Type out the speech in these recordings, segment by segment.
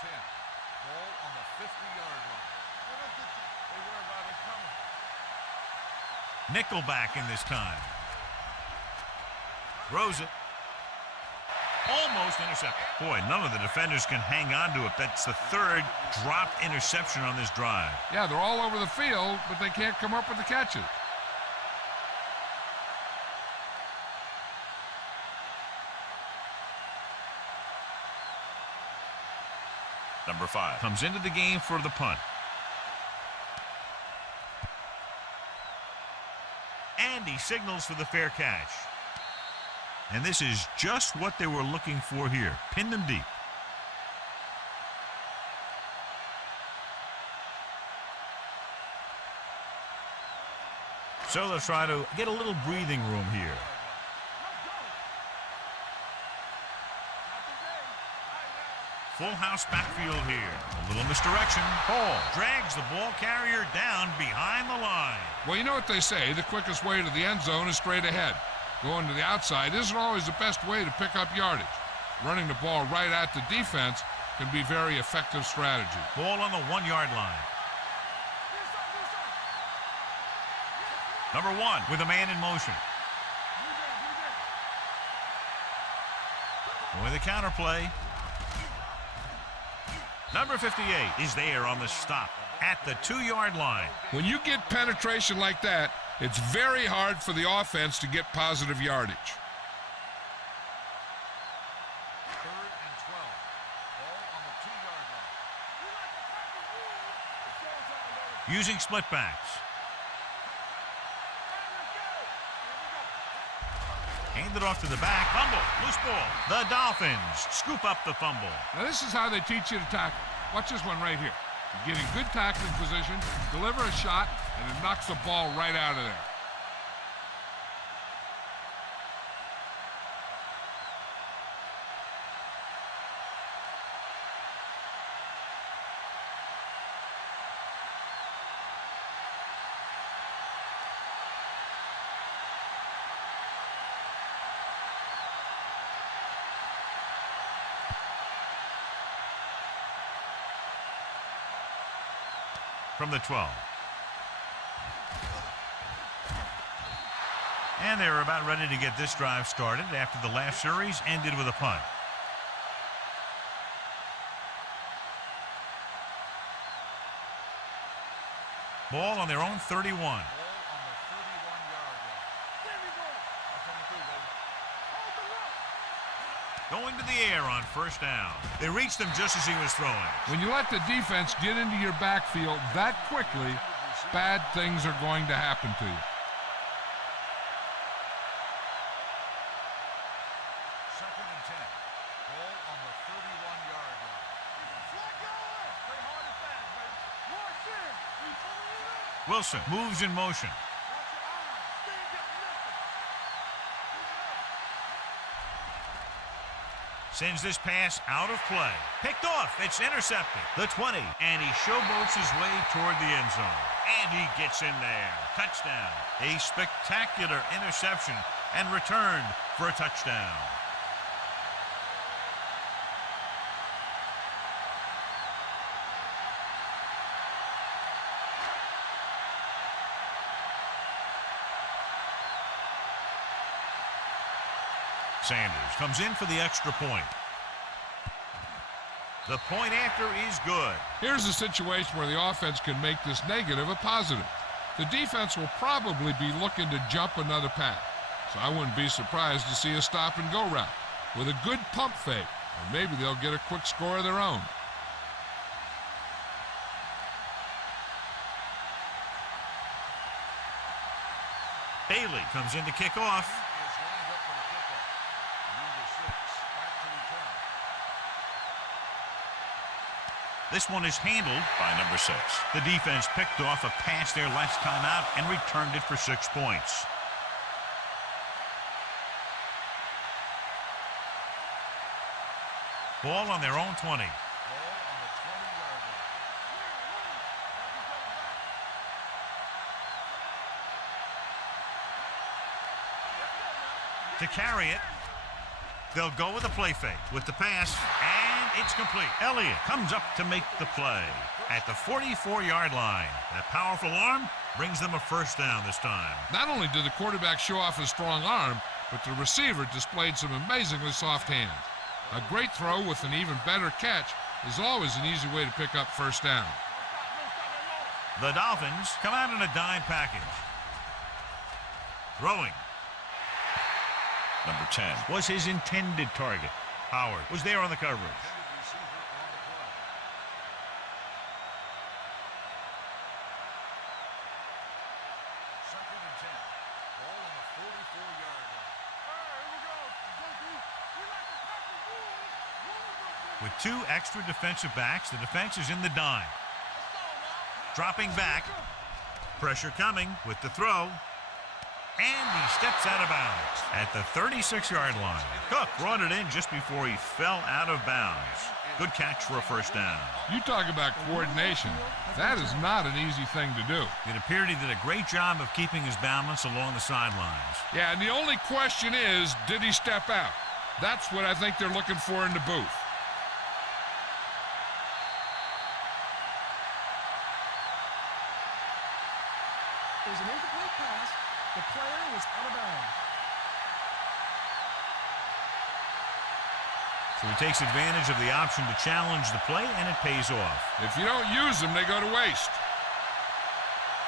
10. Ball on the 50-yard line. They were about it coming. Nickelback in this time. Throws it. Almost intercepted. Boy, none of the defenders can hang on to it. That's the third dropped interception on this drive. Yeah, they're all over the field, but they can't come up with the catches. Number 5 comes into the game for the punt. And he signals for the fair catch. And this is just what they were looking for here. Pin them deep. So they'll try to get a little breathing room here. Full house backfield here. A little misdirection. Hall drags the ball carrier down behind the line. Well, you know what they say, the quickest way to the end zone is straight ahead. Going to the outside isn't always the best way to pick up yardage. Running the ball right at the defense can be very effective strategy. Ball on the 1-yard line. Number 1 with a man in motion. With a counter play. Number 58 is there on the stop at the 2-yard line. When you get penetration like that, it's very hard for the offense to get positive yardage. 3rd and 12. Ball on the 2-yard line. Using split backs. Handed off to the back. Fumble. Loose ball. The Dolphins scoop up the fumble. Now this is how they teach you to tackle. Watch this one right here. You get in good tackling position, deliver a shot, and it knocks the ball right out of there. From the 12. And they're about ready to get this drive started after the last series ended with a punt. Ball on their own 31. Ball on the 31-yard line. There we go. That's on the 3, baby. Going to the air on first down. They reached him just as he was throwing. When you let the defense get into your backfield that quickly, bad things are going to happen to you. 2nd and 10. Ball on the 31-yard line. Play hard and fast, baby. Wilson moves in motion. Sends this pass out of play. Picked off. It's intercepted. The 20. And he showboats his way toward the end zone. And he gets in there. Touchdown. A spectacular interception and returned for a touchdown. Sanders comes in for the extra point. The point after is good. Here's a situation where the offense can make this negative a positive. The defense will probably be looking to jump another pass, so I wouldn't be surprised to see a stop-and-go route with a good pump fake, or maybe they'll get a quick score of their own. Bailey comes in to kick off. Is lined up for the kickoff. Number 6 back to return. This one is handled by number 6. The defense picked off a pass there last time out and returned it for 6 points. Ball on their own 20. Ball on the 20-yard line. To carry it, they'll go with a play fake with the pass, and It's complete. Elliott comes up to make the play at the 44-yard line. That powerful arm brings them a first down this time. Not only did the quarterback show off his strong arm, but the receiver displayed some amazingly soft hands. A great throw with an even better catch is always an easy way to pick up first down. The Dolphins come out in a dime package. Throwing. Number 10 Was his intended target. Howard was there on the coverage. Second and 10. Ball on the 44-yard line. With two extra defensive backs, the defense is in the dime. Dropping back. Pressure coming with the throw. And he steps out of bounds at the 36-yard line. Cook brought it in just before he fell out of bounds. Good catch for a first down. You talk about coordination. That is not an easy thing to do. It appeared he did a great job of keeping his balance along the sidelines. Yeah, and the only question is, did he step out? That's what I think they're looking for in the booth. There's an incomplete pass. The player was out of bounds. So he takes advantage of the option to challenge the play, and it pays off. If you don't use them, they go to waste.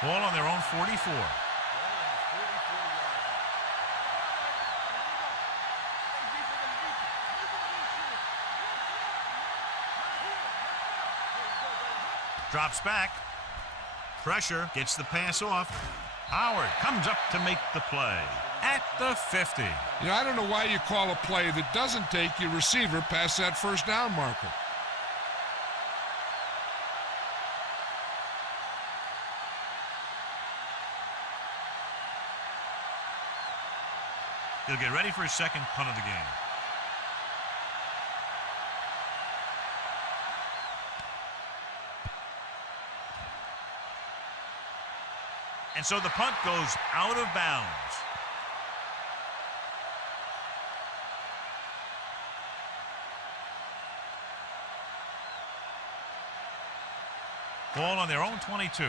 Ball on their own 44. Drops back. Pressure, gets the pass off. Howard comes up to make the play at the 50. You know, I don't know why you call a play that doesn't take your receiver past that first down marker. He'll get ready for his second punt of the game. And so the punt goes out of bounds. Ball on their own 22.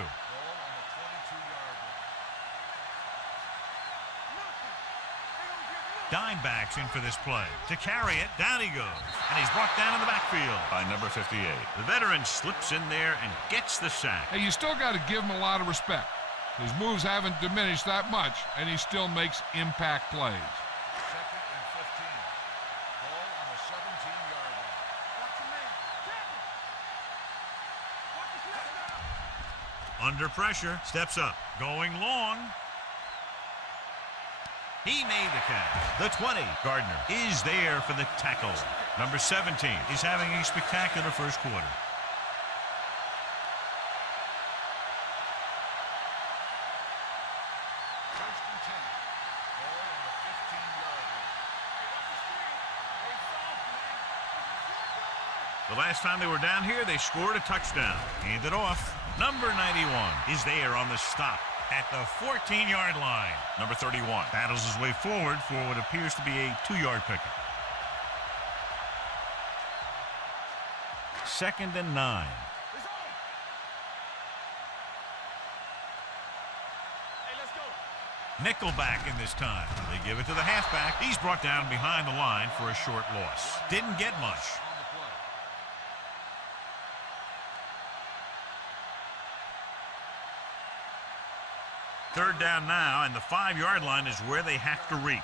Dime backs in for this play. To carry it, down he goes. And he's brought down in the backfield by number 58. The veteran slips in there and gets the sack. Hey, you still got to give him a lot of respect. His moves haven't diminished that much, and he still makes impact plays. Second and 15. Ball on the 17-yard line. Under pressure, steps up, going long. He made the catch. The 20, Gardner, is there for the tackle. Number 17 is having a spectacular first quarter. First and 10. Ball on the 15-yard line. The last time they were down here, they scored a touchdown. Hand it off. Number 91 is there on the stop at the 14-yard line. Number 31 battles his way forward for what appears to be a 2-yard pickup. Second and 9. Nickelback in this time. They give it to the halfback. He's brought down behind the line for a short loss. Didn't get much. On the play. Third down now, and the 5-yard line is where they have to reach.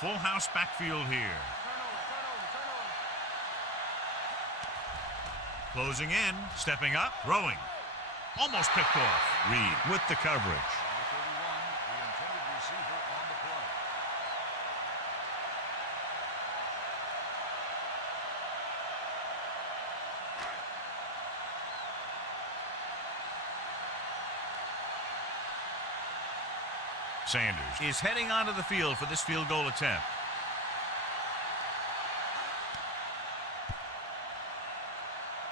Full house backfield here. Closing in, stepping up, throwing. Almost picked off. Reed with the coverage. Number 31, the intended receiver on the play. Sanders is heading onto the field for this field goal attempt.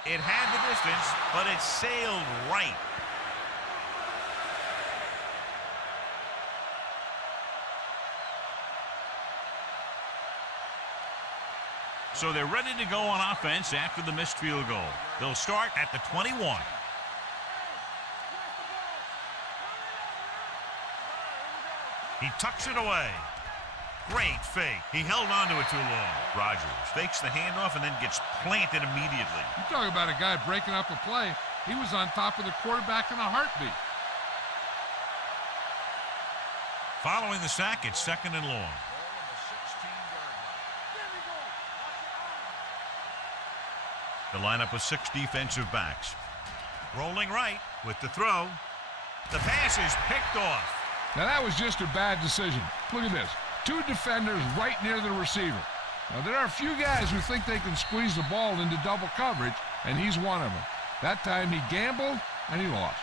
It had the distance, but it sailed right. So they're ready to go on offense after the missed field goal. They'll start at the 21. He tucks it away. Great fake. He held on to it too long. Rodgers fakes the handoff and then gets planted immediately. You talk about a guy breaking up a play. He was on top of the quarterback in a heartbeat. Following the sack, it's second and long. The lineup with 6 defensive backs. Rolling right with the throw. The pass is picked off. Now that was just a bad decision. Look at this. 2 defenders right near the receiver. Now there are a few guys who think they can squeeze the ball into double coverage, and he's one of them. That time he gambled, and he lost.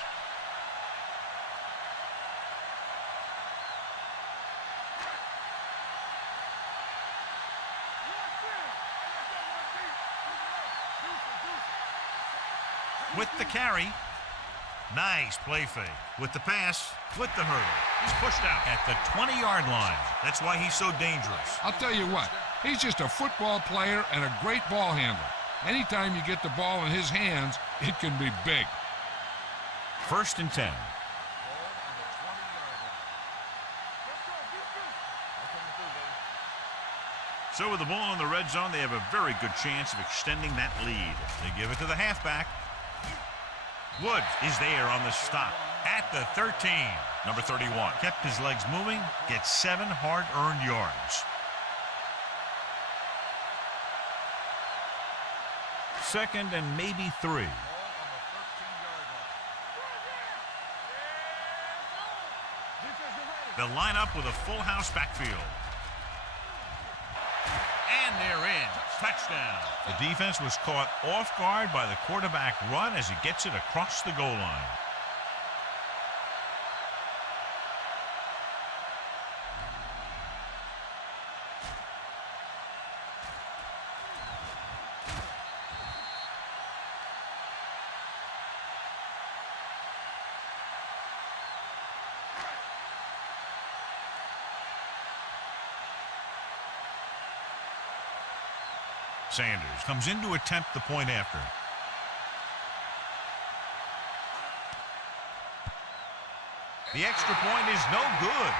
With the carry. Nice play fake. With the pass, with the hurdle. He's pushed out at the 20-yard line. That's why he's so dangerous. I'll tell you what, he's just a football player and a great ball handler. Anytime you get the ball in his hands, it can be big. First and 10. So with the ball in the red zone, they have a very good chance of extending that lead. They give it to the halfback. Woods is there on the stop at the 13. Number 31 kept his legs moving, gets 7 hard-earned yards. Second and maybe 3. They'll line up with a full house backfield. And they're in. Touchdown. The defense was caught off guard by the quarterback run as he gets it across the goal line. Sanders comes in to attempt the point after. The extra point is no good.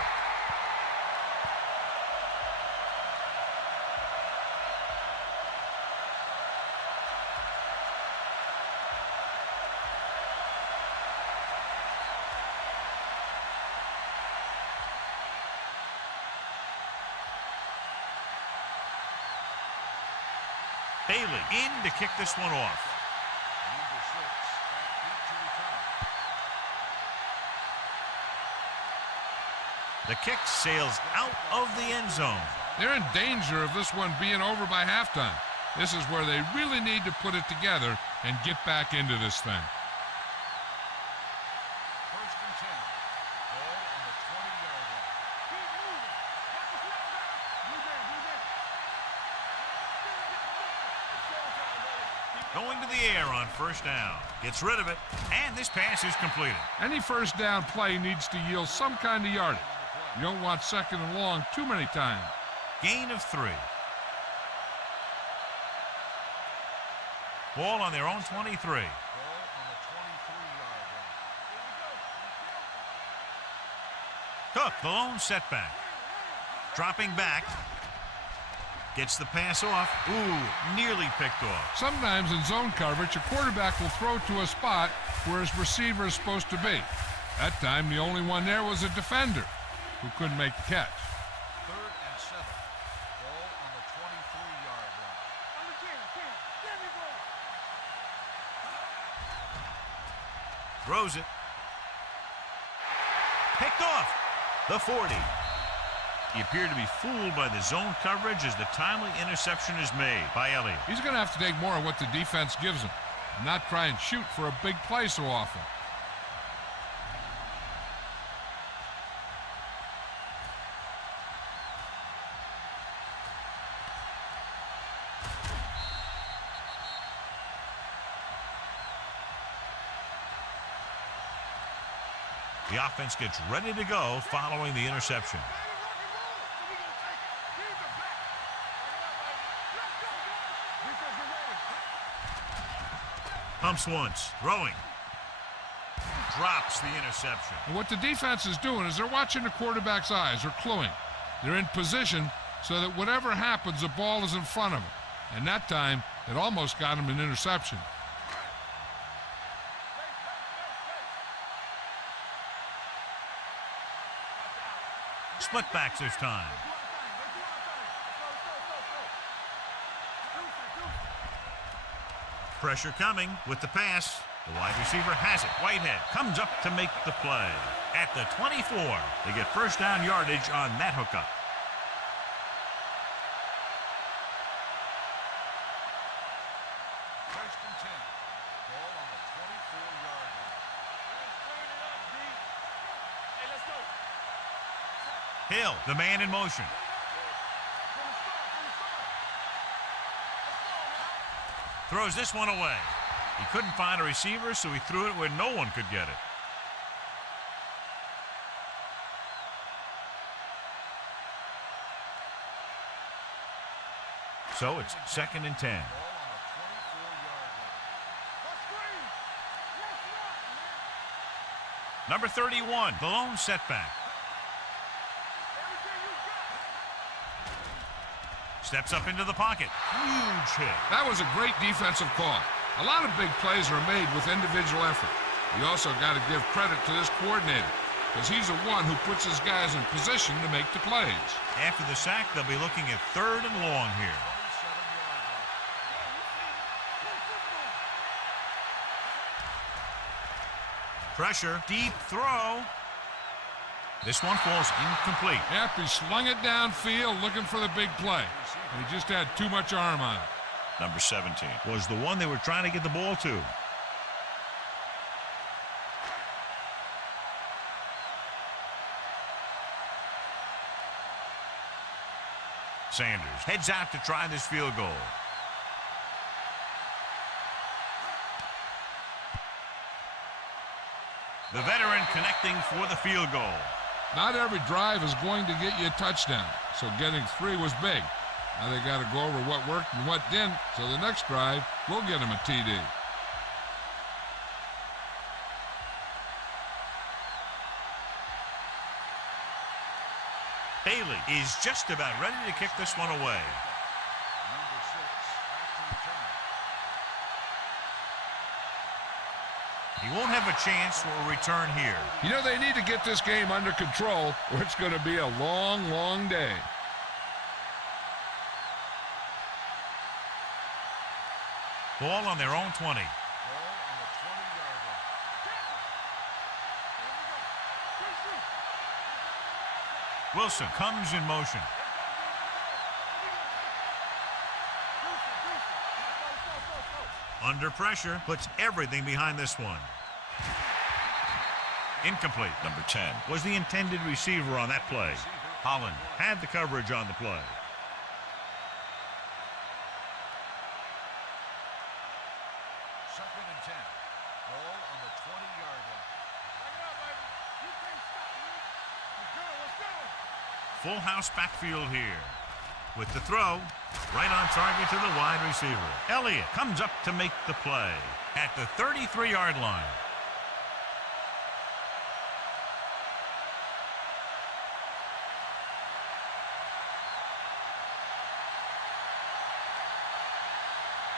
Bailey in to kick this one off. The kick sails out of the end zone. They're in danger of this one being over by halftime. This is where they really need to put it together and get back into this thing. First and 10. Ball on the 20-yard line. Keep moving. Going to the air on first down. Gets rid of it, and this pass is completed. Any first down play needs to yield some kind of yardage. You don't want second and long too many times. Gain of 3. Ball on their own 23. Ball on the 23-yard line. Cook, the lone setback. Dropping back. Gets the pass off. Ooh, nearly picked off. Sometimes in zone coverage, a quarterback will throw to a spot where his receiver is supposed to be. That time, the only one there was a defender who couldn't make the catch. Third and 7. Ball on the 23-yard line. Throws it. Picked off. The 40. He appeared to be fooled by the zone coverage as the timely interception is made by Elliott. He's going to have to take more of what the defense gives him and not try and shoot for a big play so often. The offense gets ready to go following the interception. Pumps once. Throwing. Drops the interception. And what the defense is doing is they're watching the quarterback's eyes. They're cluing. They're in position so that whatever happens, the ball is in front of them. And that time, it almost got him an interception. Split backs this time. Pressure coming with the pass. The wide receiver has it. Whitehead comes up to make the play. At the 24, they get first down yardage on that hookup. First and 10. Ball on the 24-yard line. Hey, let's go. Hill, the man in motion. Throws this one away. He couldn't find a receiver, so he threw it where no one could get it. So it's second and 10. Ball on the 24-yard line. Number 31, the lone setback. Steps up into the pocket. Huge hit. That was a great defensive call. A lot of big plays are made with individual effort. You also got to give credit to this coordinator because he's the one who puts his guys in position to make the plays. After the sack, they'll be looking at third and long here. 27-yard line. Pressure, deep throw. This one falls incomplete. Yep, he slung it downfield looking for the big play. And he just had too much arm on it. Number 17 was the one they were trying to get the ball to. Sanders heads out to try this field goal. The veteran connecting for the field goal. Not every drive is going to get you a touchdown, so getting 3 was big. Now they got to go over what worked and what didn't, so the next drive will get them a TD. Bailey is just about ready to kick this one away. Number 6 back to return. He won't have a chance for a return here. You know, they need to get this game under control, or it's going to be a long, long day. Ball on their own 20. Ball on the 20-yard line. Wilson comes in motion. Under pressure, puts everything behind this one. Incomplete. Number 10 was the intended receiver on that play. Holland had the coverage on the play. Second and 10. Ball on the 20-yard line. Full house backfield here. With the throw, right on target to the wide receiver. Elliott comes up to make the play at the 33-yard line.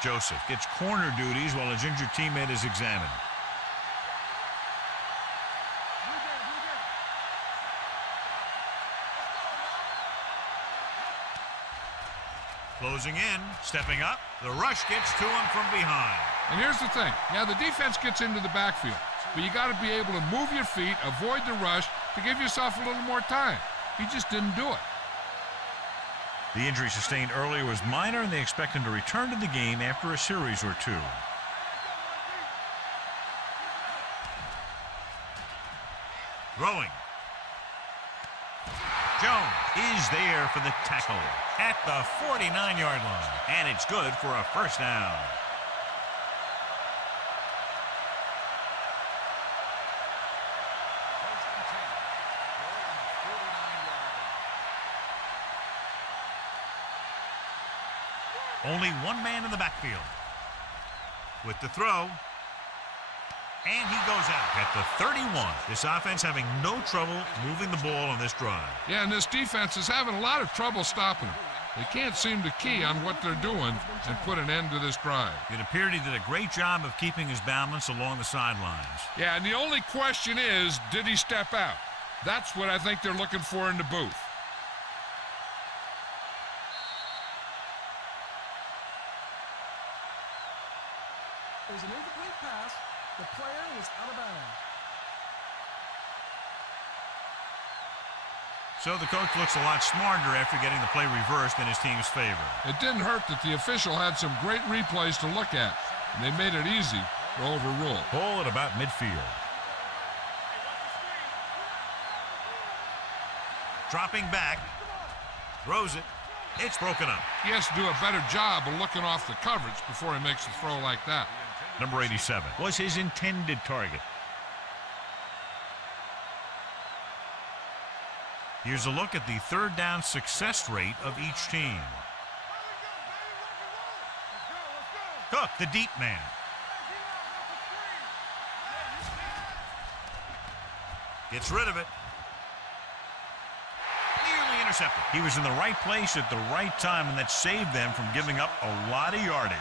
Joseph gets corner duties while his injured teammate is examined. Closing in, stepping up. The rush gets to him from behind. And here's the thing. Yeah, the defense gets into the backfield, but you got to be able to move your feet, avoid the rush to give yourself a little more time. He just didn't do it. The injury sustained earlier was minor, and they expect him to return to the game after a series or two. Throwing. Jones is there for the tackle at the 49-yard line, and it's good for a first down. First and 10. Ball on the 49-yard line. Only one man in the backfield. With the throw, And he goes out at the 31. This offense having no trouble moving the ball on this drive. Yeah, and this defense is having a lot of trouble stopping him. They can't seem to key on what they're doing and put an end to this drive. It appeared he did a great job of keeping his balance along the sidelines. Yeah, and the only question is, did he step out? That's what I think they're looking for in the booth. There's an incomplete pass. The player was out of bounds. So the coach looks a lot smarter after getting the play reversed in his team's favor. It didn't hurt that the official had some great replays to look at, and they made it easy to overrule. Ball at about midfield. Dropping back. Throws it. It's broken up. He has to do a better job of looking off the coverage before he makes a throw like that. Number 87 was his intended target. Here's a look at the third down success rate of each team. Cook, the deep man. Gets rid of it. Nearly intercepted. He was in the right place at the right time, and that saved them from giving up a lot of yardage.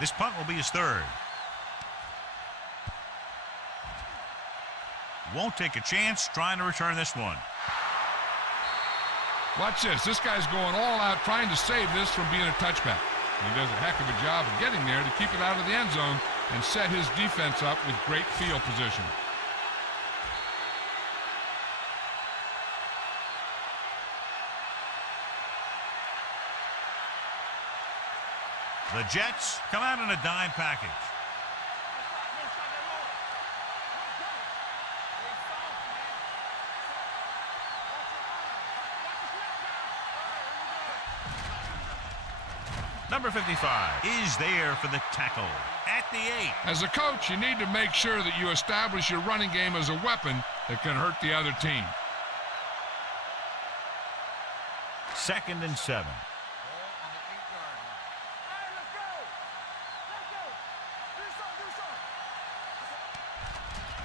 This punt will be his third. Won't take a chance trying to return this one. Watch this. This guy's going all out trying to save this from being a touchback. He does a heck of a job of getting there to keep it out of the end zone and set his defense up with great field position. The Jets come out in a dime package. Number 55 is there for the tackle at the 8. As a coach, you need to make sure that you establish your running game as a weapon that can hurt the other team. 2nd and 7.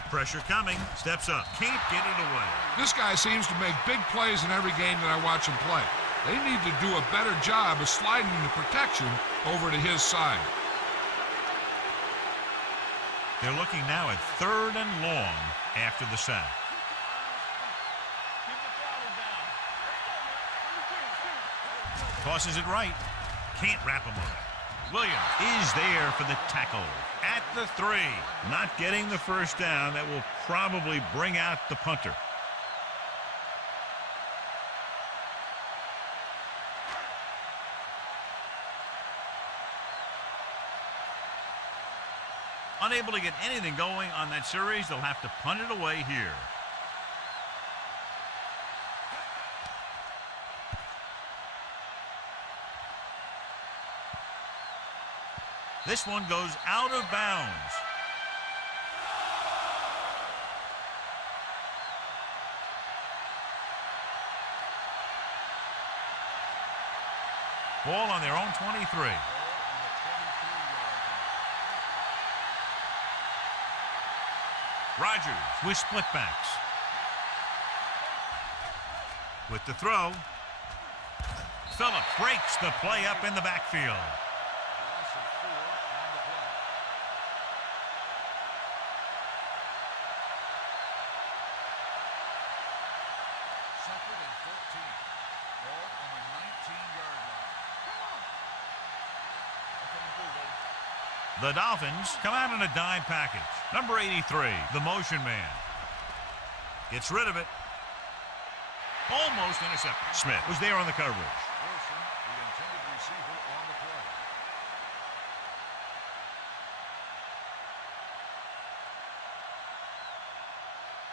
Pressure coming. Steps up. Can't get it away. This guy seems to make big plays in every game that I watch him play. They need to do a better job of sliding the protection over to his side. They're looking now at 3rd and long after the sack. Tosses it right. Can't wrap him up. Williams is there for the tackle at the 3. Not getting the first down. That will probably bring out the punter. Unable to get anything going on that series, they'll have to punt it away here. This one goes out of bounds. Ball on their own 23. Rodgers with split backs. With the throw. Phillips breaks the play up in the backfield. The Dolphins come out in a dime package. Number 83, the motion man. Gets rid of it. Almost intercepted. Smith was there on the coverage. Wilson, the intended receiver on the play.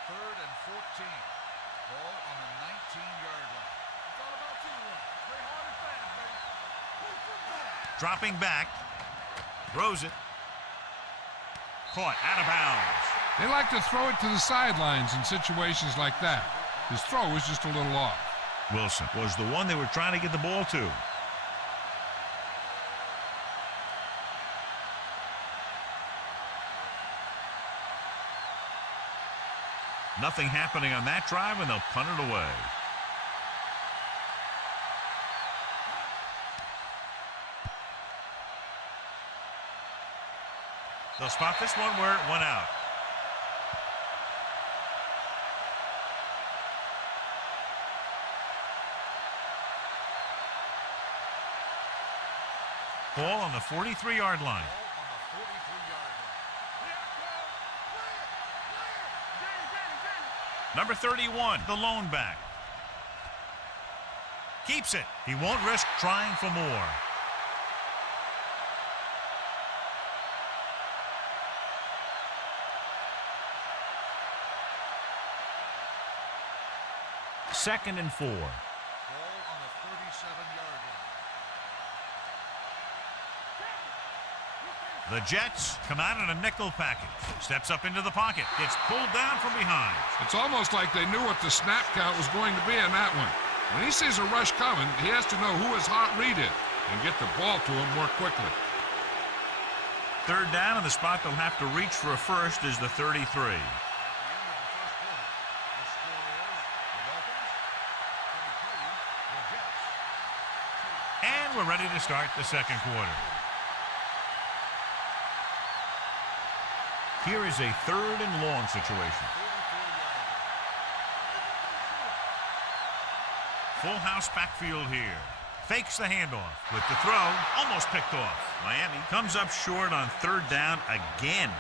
Third and 14. Ball on the 19-yard line. It's all about teamwork. Play hard and fast, baby. Play football. Dropping back. Throws it. Caught out of bounds. They like to throw it to the sidelines in situations like that. His throw was just a little off. Wilson was the one they were trying to get the ball to. Nothing happening on that drive, and they'll punt it away. They'll spot this one where it went out. Ball on the 43-yard line. Number 31, the lone back. Keeps it. He won't risk trying for more. Second and 4. Ball on the 37-yard line. The Jets come out in a nickel package. Steps up into the pocket. Gets pulled down from behind. It's almost like they knew what the snap count was going to be in that one. When he sees a rush coming, he has to know who his hot read is and get the ball to him more quickly. Third down, and the spot they'll have to reach for a first is the 33. And we're ready to start the second quarter. Here is a third and long situation. Full house backfield here. Fakes the handoff with the throw. Almost picked off. Miami comes up short on third down again.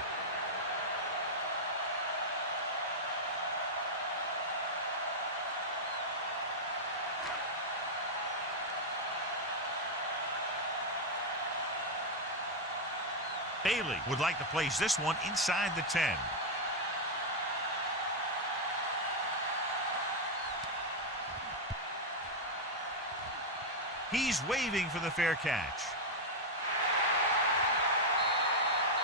Bailey would like to place this one inside the 10. He's waving for the fair catch.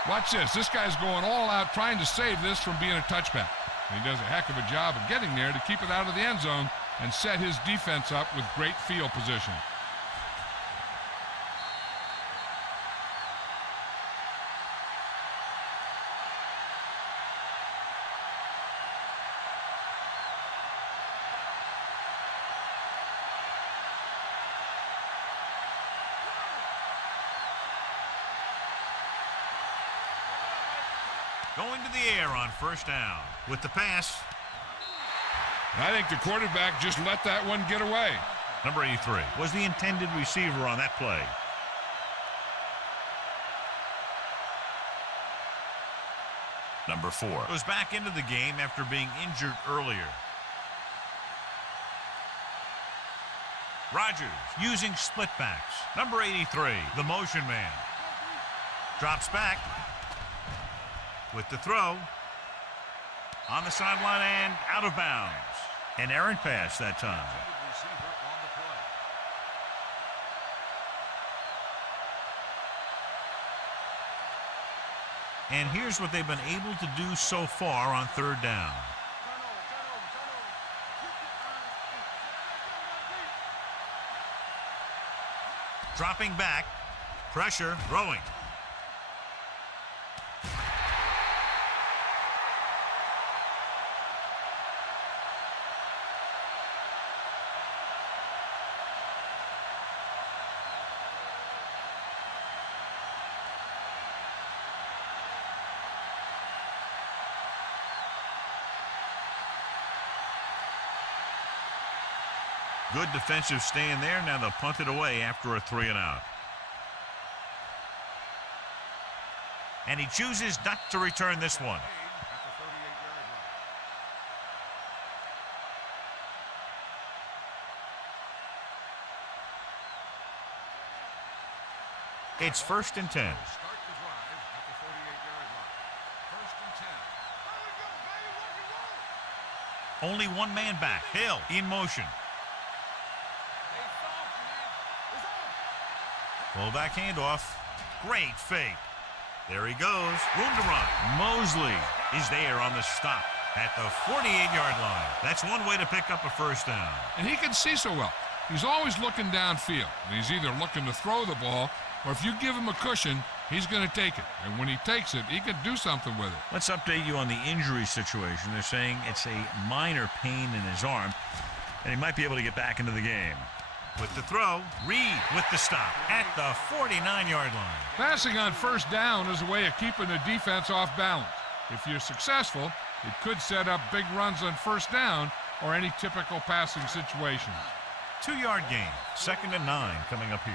Watch this. This guy's going all out trying to save this from being a touchback. He does a heck of a job of getting there to keep it out of the end zone and set his defense up with great field position. Going to the air on first down with the pass. I think the quarterback just let that one get away. Number 83 was the intended receiver on that play. Number 4 goes back into the game after being injured earlier. Rodgers using split backs. Number 83, the motion man. Drops back with the throw. On the sideline and out of bounds. An errant pass that time. And here's what they've been able to do so far on third down. Dropping back. Pressure. Throwing. Good defensive stand there. Now they'll punt it away after a 3-and-out. And he chooses not to return this one. It's 1st and 10. Only one man back. Hill in motion. Fullback handoff. Great fake. There he goes. Room to run. Mosley is there on the stop at the 48-yard line. That's one way to pick up a first down. And he can see so well. He's always looking downfield, and he's either looking to throw the ball, or if you give him a cushion, he's going to take it. And when he takes it, he can do something with it. Let's update you on the injury situation. They're saying it's a minor pain in his arm, and he might be able to get back into the game. With the throw, Reed with the stop at the 49-yard line. Passing on first down is a way of keeping the defense off balance. If you're successful, it could set up big runs on first down or any typical passing situation. 2-yard gain, 2nd and 9 coming up here.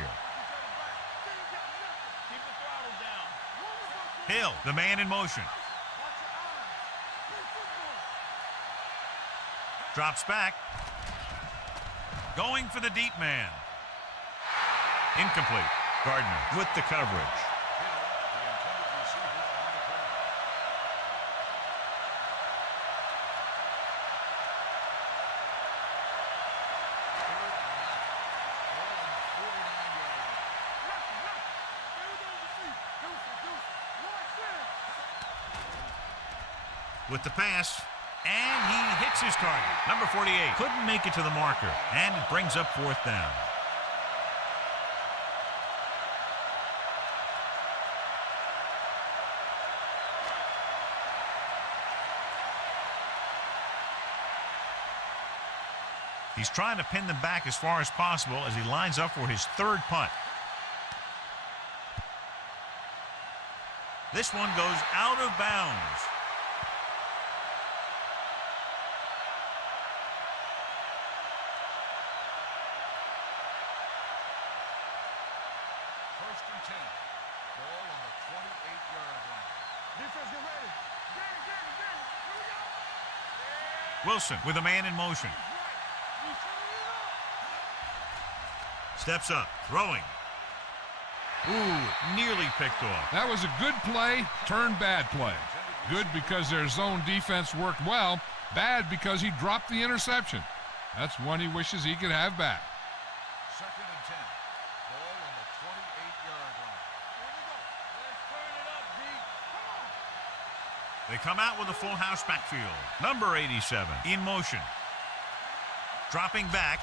Hill, the man in motion. Drops back. Going for the deep man. Incomplete. Gardner with the coverage. With the pass, and he hits his target. Number 48 couldn't make it to the marker, and it brings up 4th down. He's trying to pin them back as far as possible as he lines up for his 3rd punt. This one goes out of bounds. Wilson with a man in motion. Steps up, throwing. Ooh, nearly picked off. That was a good play, turned bad play. Good because their zone defense worked well. Bad because he dropped the interception. That's one he wishes he could have back. 2nd and 10. Ball on the 28-yard line. Here we go. Let's turn it up, D. Come on. They come out with a full house backfield. Number 87 in motion. Dropping back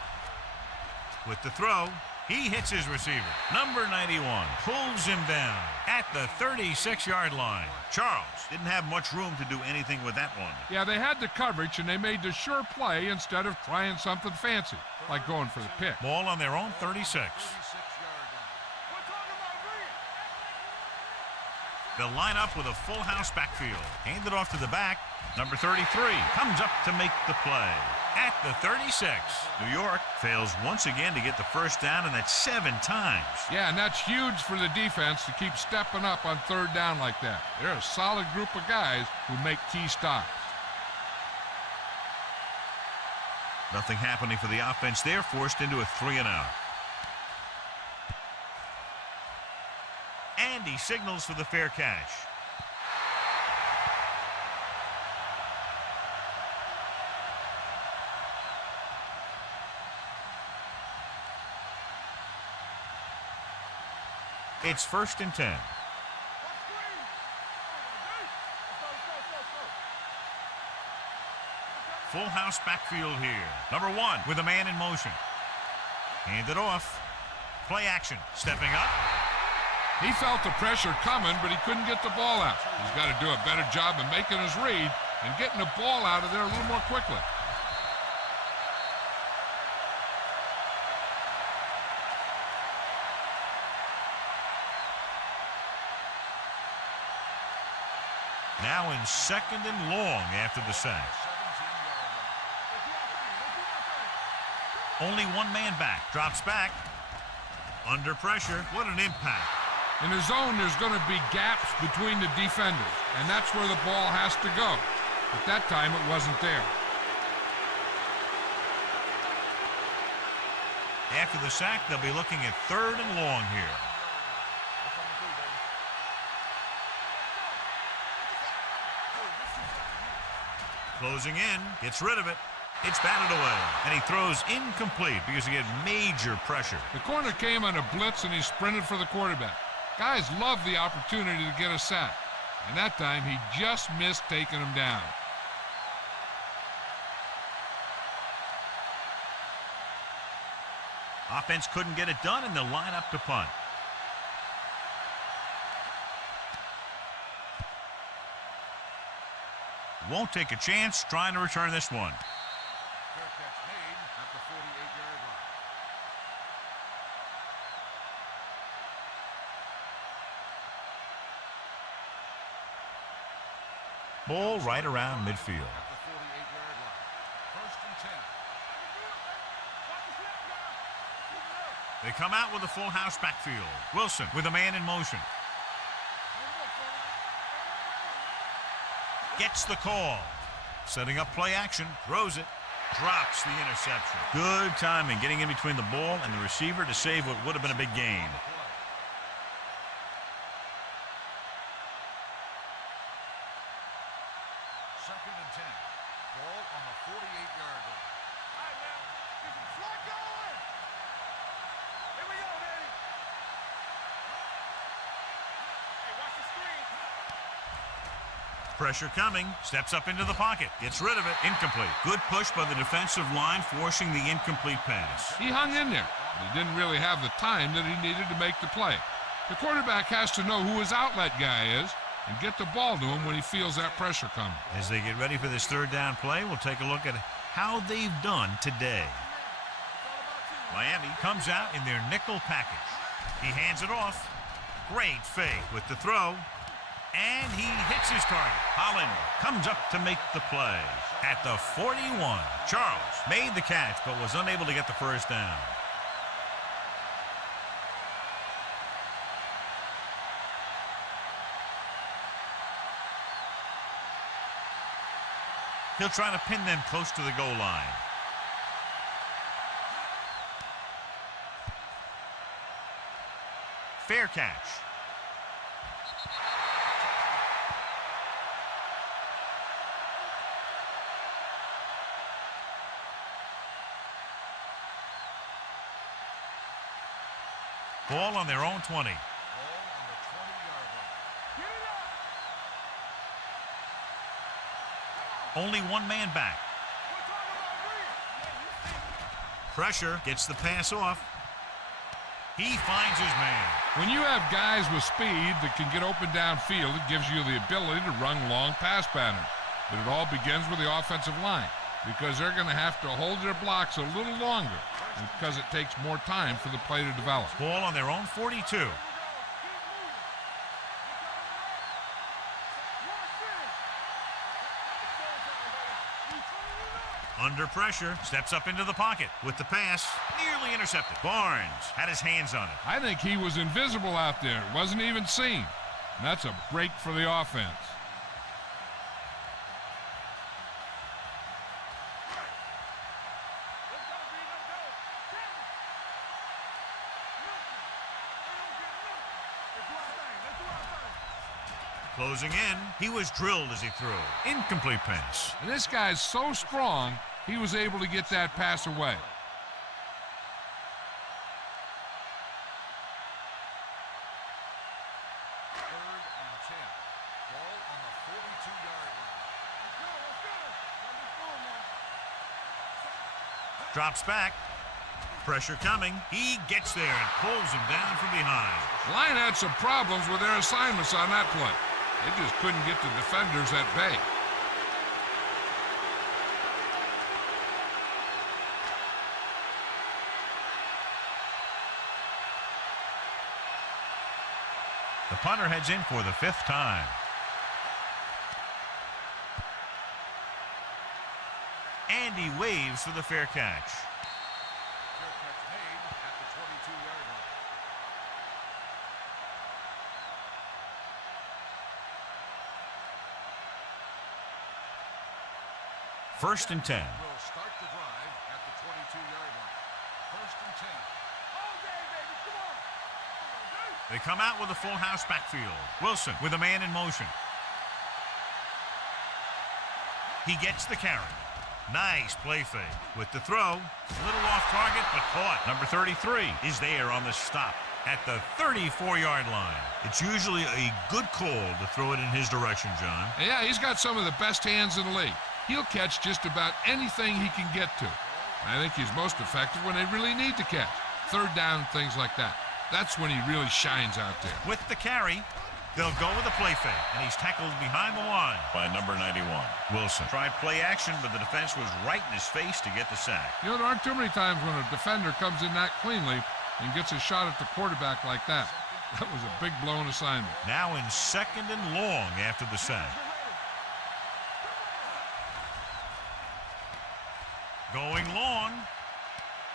with the throw. He hits his receiver. Number 91 pulls him down at the 36-yard line. Charles didn't have much room to do anything with that one. Yeah, they had the coverage, and they made the sure play instead of trying something fancy, like going for the pick. Ball on their own 36. 36-yard line. They'll line up with a full house backfield. Hand it off to the back. Number 33 comes up to make the play. At the 36, New York fails once again to get the first down, and that's 7 times. Yeah, and that's huge for the defense to keep stepping up on 3rd down like that. They're a solid group of guys who make key stops. Nothing happening for the offense. They're forced into a 3-and-out. And he signals for the fair catch. It's 1st and 10. Full house backfield here. Number 1 with a man in motion. Hand it off. Play action. Stepping up. He felt the pressure coming, but he couldn't get the ball out. He's got to do a better job of making his read and getting the ball out of there a little more quickly. Now in 2nd and long after the sack. Only one man back. Drops back. Under pressure. What an impact. In the zone, there's going to be gaps between the defenders, and that's where the ball has to go. But that time, it wasn't there. After the sack, they'll be looking at 3rd and long here. Closing in, gets rid of it. It's batted away, and he throws incomplete because he had major pressure. The corner came on a blitz, and he sprinted for the quarterback. Guys love the opportunity to get a sack. And that time he just missed taking him down. Offense couldn't get it done, and they'll line up to punt. Won't take a chance trying to return this one. Fair catch made at the 48-yard line. Ball right around midfield. At the 48-yard line. First and 10. They come out with a full house backfield. Wilson with a man in motion. Gets the call. Setting up play action. Throws it. Drops the interception. Good timing getting in between the ball and the receiver to save what would have been a big gain. Second and 10. Ball on the 48-yard line. All right, now, get some slack going. Here we go, baby. Hey, watch the screen. Pressure coming. Steps up into the pocket. Gets rid of it. Incomplete. Good push by the defensive line, forcing the incomplete pass. He hung in there, but he didn't really have the time that he needed to make the play. The quarterback has to know who his outlet guy is and get the ball to him when he feels that pressure coming. As they get ready for this third down play, we'll take a look at how they've done today. Miami comes out in their nickel package. He hands it off. Great fake with the throw. And he hits his target. Holland comes up to make the play. At the 41, Charles made the catch but was unable to get the first down. He'll try to pin them close to the goal line. Fair catch. Ball on their own 20. Ball on the 20-yard line. Only one man back. Pressure gets the pass off. He finds his man. When you have guys with speed that can get open downfield, it gives you the ability to run long pass patterns. But it all begins with the offensive line because they're going to have to hold their blocks a little longer because it takes more time for the play to develop. Ball on their own 42. Under pressure, steps up into the pocket with the pass, nearly intercepted. Barnes had his hands on it. I think he was invisible out there, wasn't even seen. And that's a break for the offense. Closing in, he was drilled as he threw. Incomplete pass. And this guy's so strong, he was able to get that pass away. Third and 10. Ball on the 42-yard line. Drops back. Pressure coming. He gets there and pulls him down from behind. The line had some problems with their assignments on that play. They just couldn't get the defenders at bay. The punter heads in for the fifth time. And he waves for the fair catch. Fair catch made at the 22-yard line. First and 10. Will start the drive at the 22-yard line. First and 10. All day, baby, come on. They come out with a full house backfield. Wilson with a man in motion. He gets the carry. Nice play fake. With the throw, a little off target, but caught. Number 33 is there on the stop at the 34-yard line. It's usually a good call to throw it in his direction, John. Yeah, he's got some of the best hands in the league. He'll catch just about anything he can get to. I think he's most effective when they really need to catch. Third down, things like that. That's when he really shines out there. With the carry, they'll go with a play fake, and he's tackled behind the line by number 91. Wilson tried play action, but the defense was right in his face to get the sack. You know, there aren't too many times when a defender comes in that cleanly and gets a shot at the quarterback like that. That was a big blown assignment. Now in 2nd and long after the sack. Going long.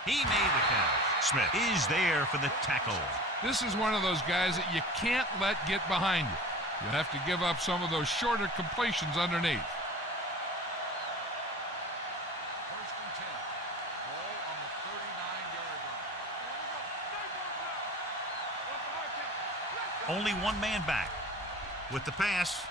He made the catch. Smith is there for the tackle. This is one of those guys that you can't let get behind you. You have to give up some of those shorter completions underneath. 1st and 10. Ball on the 39-yard line. Only one man back. With the pass,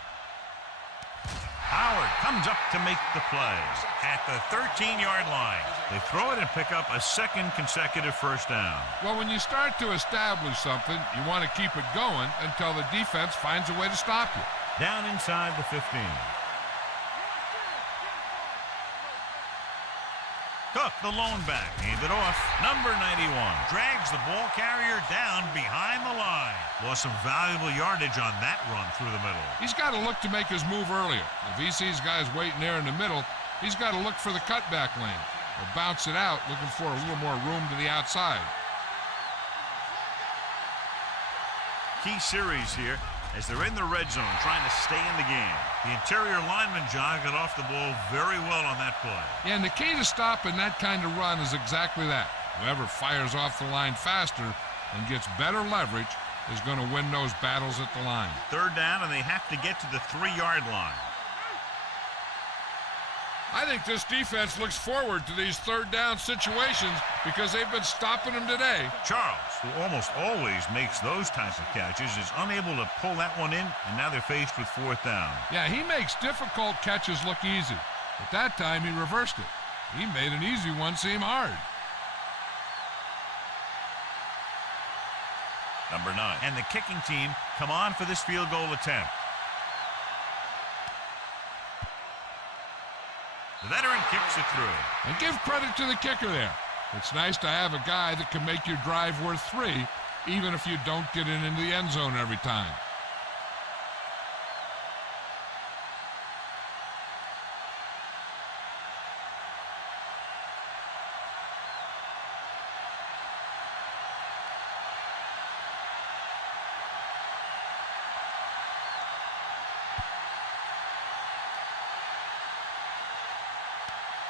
Howard comes up to make the play at the 13-yard line. They throw it and pick up a 2nd consecutive first down. Well, when you start to establish something, you want to keep it going until the defense finds a way to stop you. Down inside the 15. Cook, the lone back, handed off. Number 91 drags the ball carrier down behind the line. Lost some valuable yardage on that run through the middle. He's got to look to make his move earlier. If he sees guys waiting there in the middle, he's got to look for the cutback lane or bounce it out, looking for a little more room to the outside. Key series here as they're in the red zone trying to stay in the game. The interior lineman, John, got off the ball very well on that play. Yeah, and the key to stopping that kind of run is exactly that. Whoever fires off the line faster and gets better leverage is going to win those battles at the line. 3rd down, and they have to get to the 3-yard line. I think this defense looks forward to these 3rd down situations because they've been stopping them today. Charles, who almost always makes those types of catches, is unable to pull that one in, and now they're faced with 4th down. Yeah, he makes difficult catches look easy. But that time he reversed it. He made an easy one seem hard. Number 9. And the kicking team come on for this field goal attempt. The veteran kicks it through. And give credit to the kicker there. It's nice to have a guy that can make your drive worth 3, even if you don't get it into the end zone every time.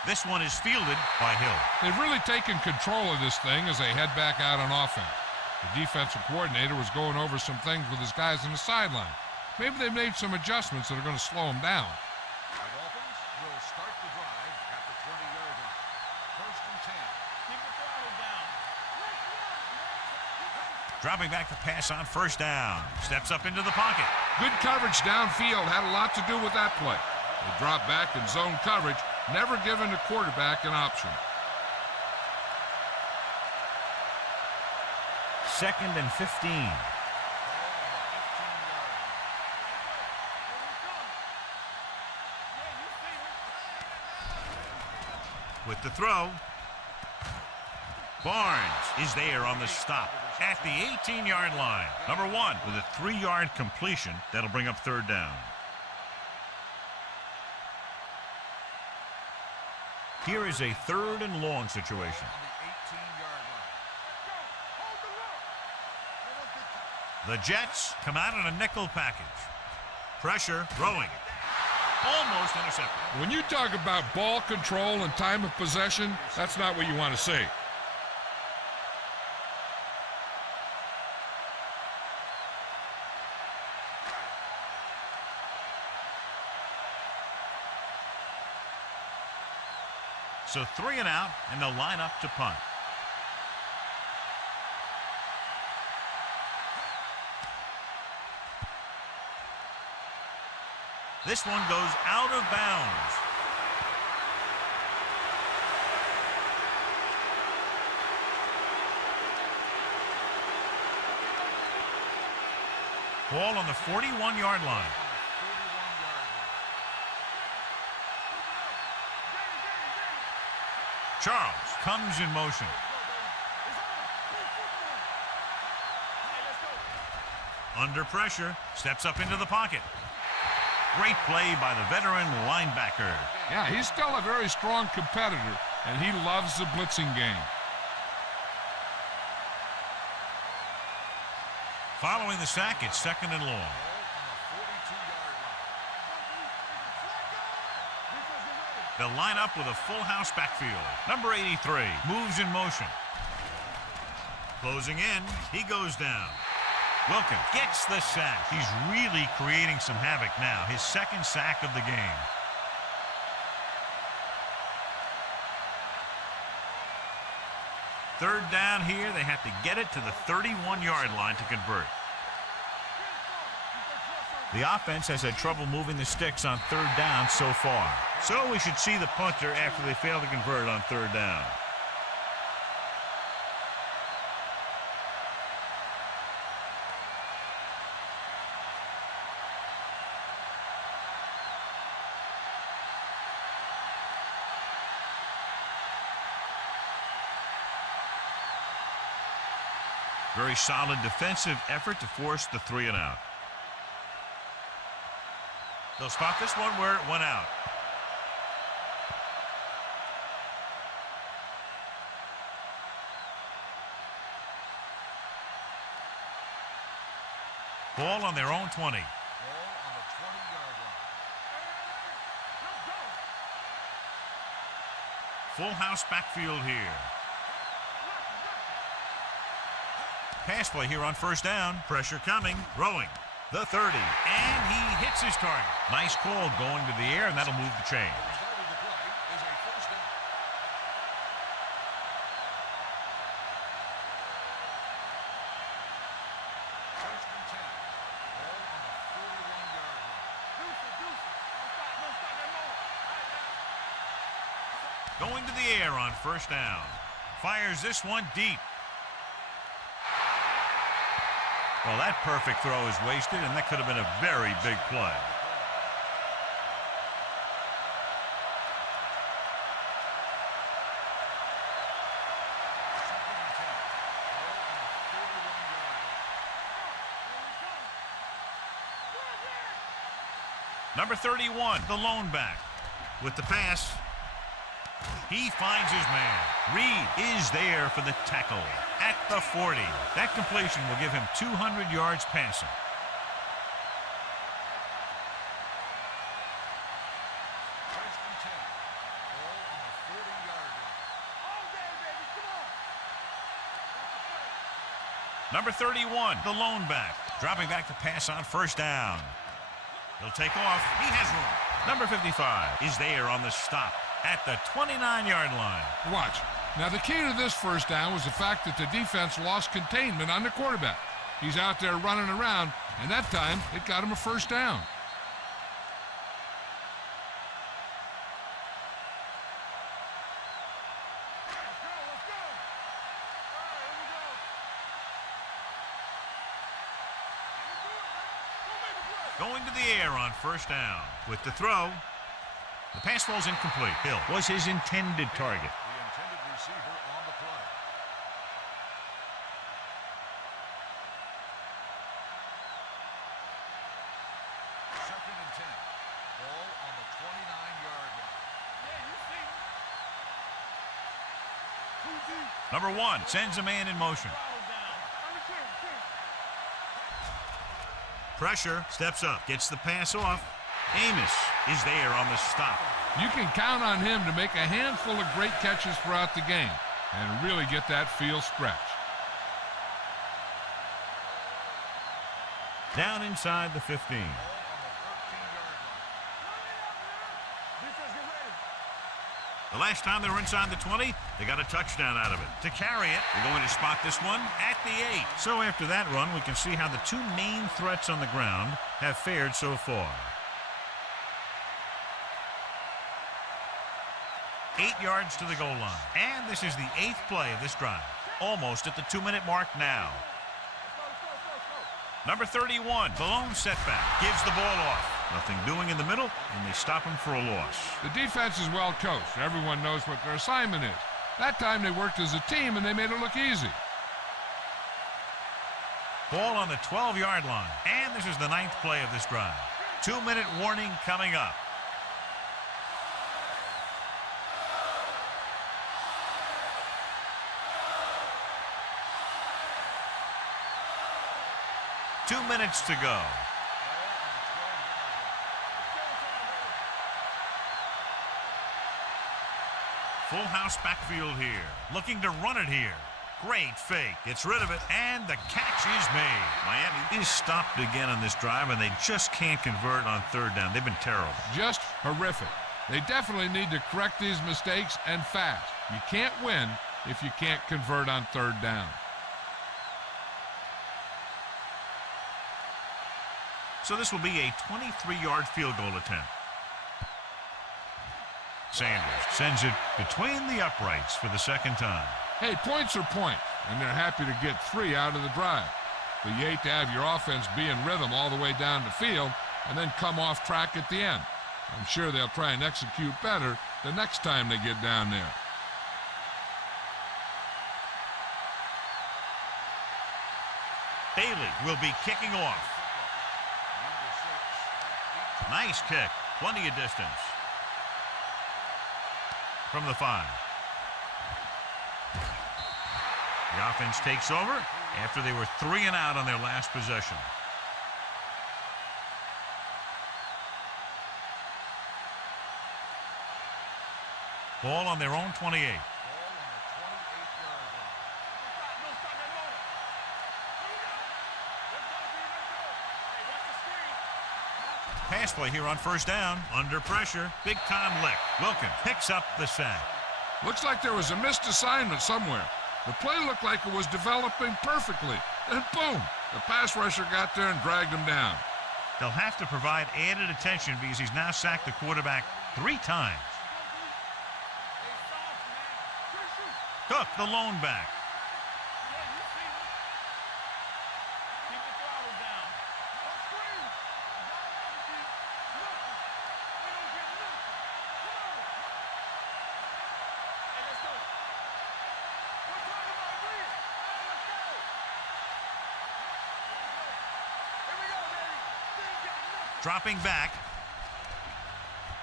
This one is fielded by Hill. They've really taken control of this thing as they head back out on offense. The defensive coordinator was going over some things with his guys on the sideline. Maybe they made some adjustments that are going to slow them down. The Dolphins will start the drive at the 20-yard line. 1st and 10. Keep the throttle down. Dropping back to pass on 1st down. Steps up into the pocket. Good coverage downfield had a lot to do with that play. They dropped back in zone coverage, never giving the quarterback an option. 2nd and 15. With the throw, Barnes is there on the stop at the 18-yard line. Number 1 with a 3-yard completion. That'll bring up 3rd down. Here is a 3rd and long situation. The Jets come out in a nickel package. Pressure, throwing. Almost intercepted. When you talk about ball control and time of possession, that's not what you want to see. So 3 and out, and they'll line up to punt. This one goes out of bounds. Ball on the 41-yard line. Charles comes in motion. Under pressure, steps up into the pocket. Great play by the veteran linebacker. Yeah, he's still a very strong competitor, and he loves the blitzing game. Following the sack, it's 2nd and long. They'll line up with a full house backfield. Number 83 moves in motion. Closing in, he goes down. Wilkins gets the sack. He's really creating some havoc now. His 2nd sack of the game. Third down here. They have to get it to the 31-yard line to convert. The offense has had trouble moving the sticks on 3rd down so far. So we should see the punter after they fail to convert on 3rd down. Very solid defensive effort to force the 3 and out. They'll spot this one where it went out. Ball on their own 20. Ball on the 20-yard line. Full house backfield here. Pass play here on 1st down. Pressure coming. Throwing. The 30. And he hits his target. Nice call going to the air, and that'll move the chains. The play is a 1st down. First and 10. Ball on the 41-yard line. Going to the air on 1st down. Fires this one deep. Well, that perfect throw is wasted, and that could have been a very big play. Number 31, the lone back. With the pass, he finds his man. Reed is there for the tackle at the 40. That completion will give him 200 yards passing. First and 10. Ball on the 40-yard line. Number 31, the lone back. Dropping back to pass on 1st down. He'll take off. He has room. Number 55 is there on the stop at the 29-yard line. Watch. Now, the key to this 1st down was the fact that the defense lost containment on the quarterback. He's out there running around, and that time it got him a 1st down. Going to the air on 1st down. With the throw, the pass falls incomplete. Hill was his intended target. The intended receiver on the play. Second and 10. Ball on the 29-yard line. Number 1 sends a man in motion. Pressure, steps up, gets the pass off. Amos is there on the stop. You can count on him to make a handful of great catches throughout the game and really get that field stretch. Down inside the 15. Ball on the 13-yard line. The last time they were inside the 20, they got a touchdown out of it. To carry it, they're going to spot this one at the 8. So after that run, we can see how the 2 main threats on the ground have fared so far. 8 yards to the goal line. And this is the 8th play of this drive. Almost at the 2-minute mark now. Number 31, the lone setback, gives the ball off. Nothing doing in the middle, and they stop him for a loss. The defense is well coached. Everyone knows what their assignment is. That time they worked as a team, and they made it look easy. Ball on the 12-yard line, and this is the 9th play of this drive. 2-minute warning coming up. Two minutes to go. Full house backfield here. Looking to run it here. Great fake. Gets rid of it, and the catch is made. Miami is stopped again on this drive, and they just can't convert on third down. They've been terrible. Just horrific. They definitely need to correct these mistakes and fast. You can't win if you can't convert on third down. So this will be a 23-yard field goal attempt. Sanders sends it between the uprights for the second time. Hey, points are points, and they're happy to get 3 out of the drive. But you hate to have your offense be in rhythm all the way down the field and then come off track at the end. I'm sure they'll try and execute better the next time they get down there. Bailey will be kicking off. Nice kick. Plenty of distance. From the 5. The offense takes over after they were 3 and out on their last possession. Ball on their own 28. Pass play here on first down. Under pressure. Big time lick. Wilkins picks up the sack. Looks like there was a missed assignment somewhere. The play looked like it was developing perfectly. Then boom, the pass rusher got there and dragged him down. They'll have to provide added attention because he's now sacked the quarterback 3 times. Cook, the lone back. Dropping back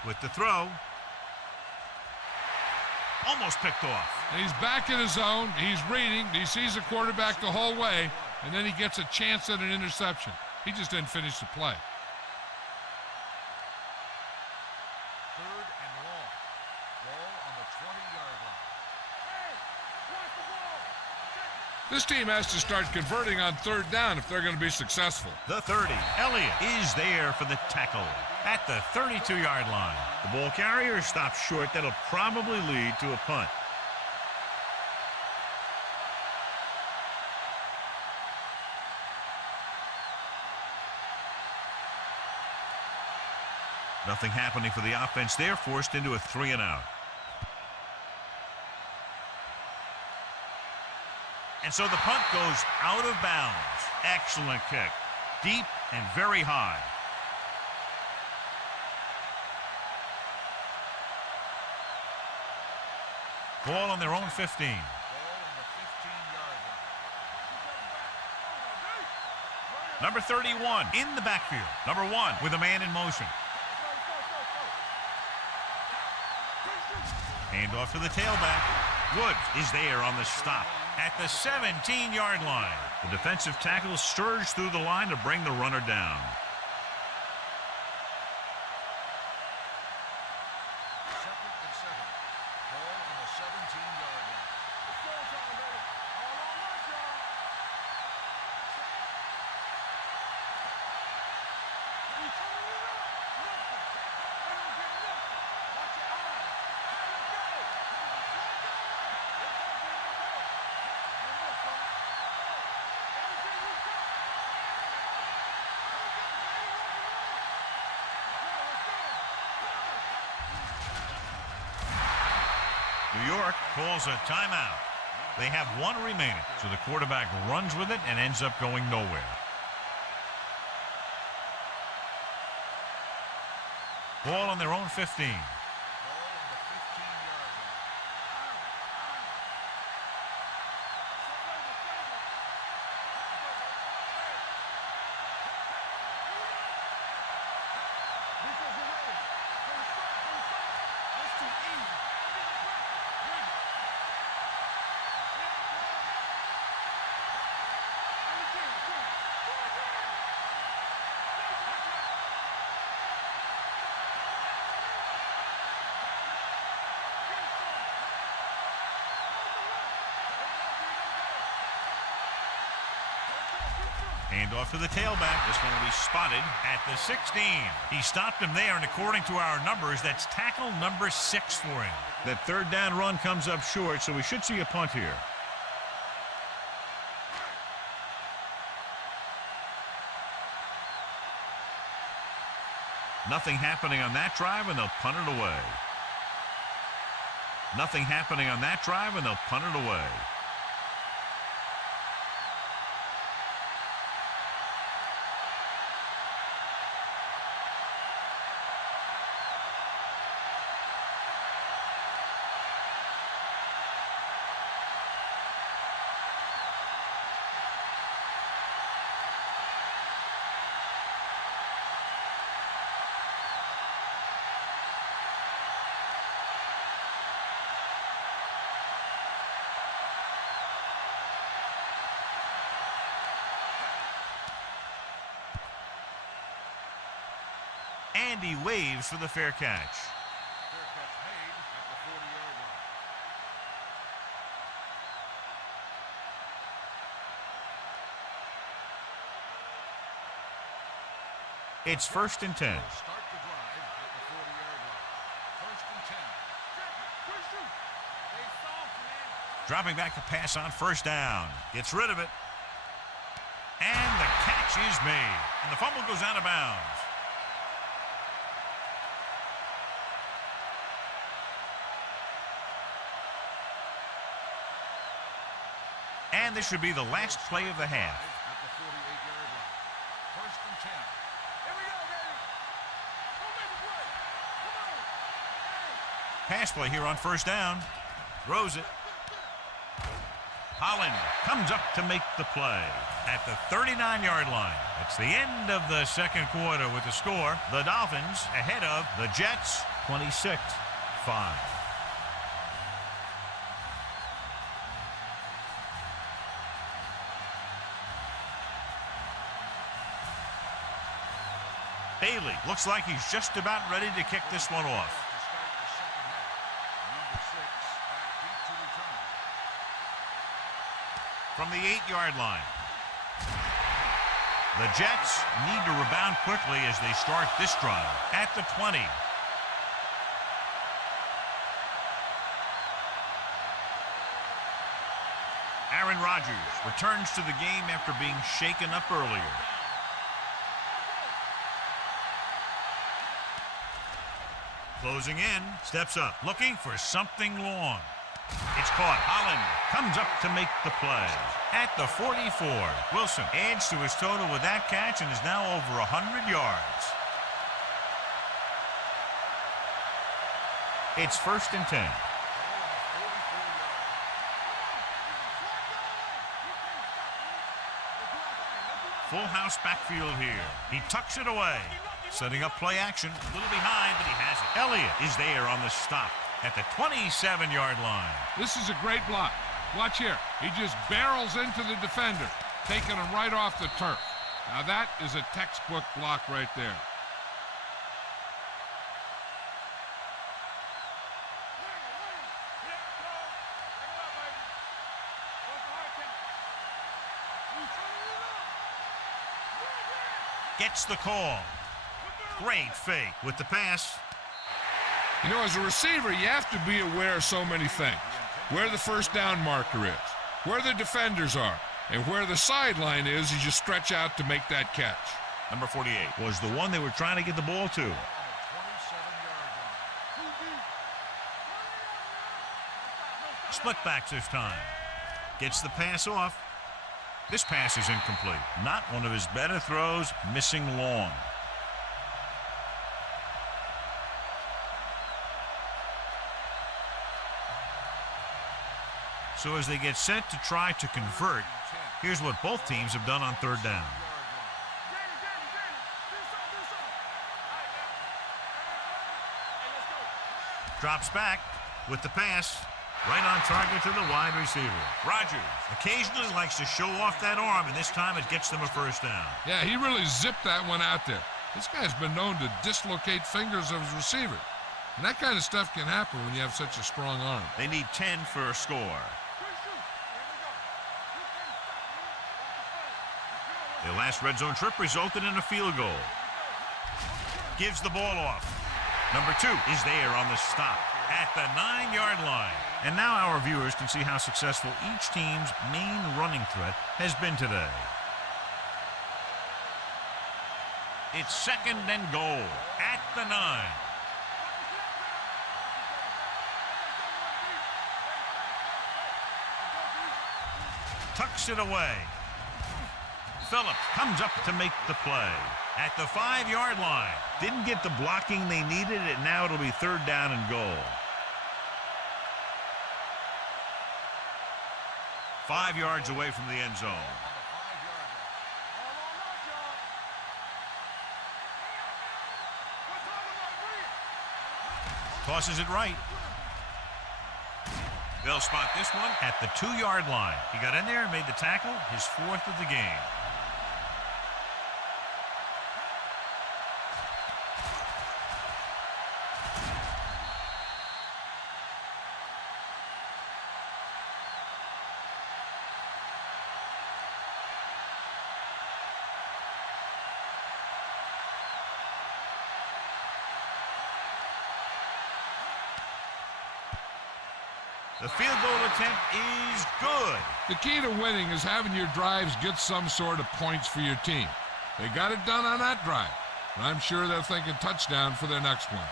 with the throw. Almost picked off. He's back in his zone. He's reading. He sees the quarterback the whole way, and then he gets a chance at an interception. He just didn't finish the play. 3rd and long. Ball on the 20-yard line. This team has to start converting on third down if they're going to be successful. The 30. Elliott is there for the tackle at the 32-yard line. The ball carrier stops short. That'll probably lead to a punt. Nothing happening for the offense there, forced into a 3 and out. And so the punt goes out of bounds. Excellent kick. Deep and very high. Ball on their own 15. Ball on the 15-yard line. Number 31 in the backfield. Number 1 with a man in motion. Hand off to the tailback. Woods is there on the stop at the 17-yard line. The defensive tackle surged through the line to bring the runner down. Second and 7. Ball on the 17-yard line. New York calls a timeout. They have 1 remaining, so the quarterback runs with it and ends up going nowhere. Ball on their own 15. Ball on the 15-yard line. That's too easy. Hand off to the tailback. This one will be spotted at the 16. He stopped him there, and according to our numbers, that's tackle number 6 for him. That third down run comes up short, so we should see a punt here. Nothing happening on that drive, and they'll punt it away. Nothing happening on that drive, and they'll punt it away. And he waves for the fair catch. Fair catch made at the 40-yard line. It's 1st and 10. Start the drive at the 40-yard line. 1st and 10. Dropping back to pass on 1st down. Gets rid of it. And the catch is made. And the fumble goes out of bounds. And this should be the last play of the half. At the 48-yard line. 1st and 10. Here we go, baby. Don't make a play. Come on. Hey. Pass play here on 1st down. Throws it. Holland comes up to make the play at the 39-yard line. It's the end of the second quarter with the score. The Dolphins ahead of the Jets 26-5. Bailey looks like he's just about ready to kick this one off. To start the second half. Number 6 back deep to return. From the 8-yard line. The Jets need to rebound quickly as they start this drive at the 20. Aaron Rodgers returns to the game after being shaken up earlier. Closing in, steps up, looking for something long. It's caught. Holland comes up to make the play at the 44. Wilson adds to his total with that catch and is now over 100 yards. It's 1st and 10. Full house backfield here. He tucks it away. Setting up play action. A little behind, but he has it. Elliott is there on the stop at the 27-yard line. This is a great block. Watch here. He just barrels into the defender, taking him right off the turf. Now that is a textbook block right there. Gets the call. Great fake with the pass. You know, as a receiver, you have to be aware of so many things. Where the first down marker is, where the defenders are, and where the sideline is as you stretch out to make that catch. Number 48 was the one they were trying to get the ball to. Split backs this time. Gets the pass off. This pass is incomplete. Not one of his better throws, missing long. So as they get set to try to convert, here's what both teams have done on third down. Drops back with the pass. Right on target to the wide receiver. Rodgers occasionally likes to show off that arm, and this time it gets them a first down. Yeah, he really zipped that one out there. This guy's been known to dislocate fingers of his receiver. And that kind of stuff can happen when you have such a strong arm. They need 10 for a score. Their last red zone trip resulted in a field goal. Gives the ball off. Number 2 is there on the stop at the 9-yard line. And now our viewers can see how successful each team's main running threat has been today. It's 2nd and goal at the 9. Tucks it away. Phillips comes up to make the play at the 5-yard line. Didn't get the blocking they needed, and now it'll be 3rd down and goal. 5 yards away from the end zone. Tosses it right. They'll spot this one at the 2-yard line. He got in there and made the tackle, his 4th of the game. The field goal attempt is good. The key to winning is having your drives get some sort of points for your team. They got it done on that drive, and I'm sure they're thinking touchdown for their next one.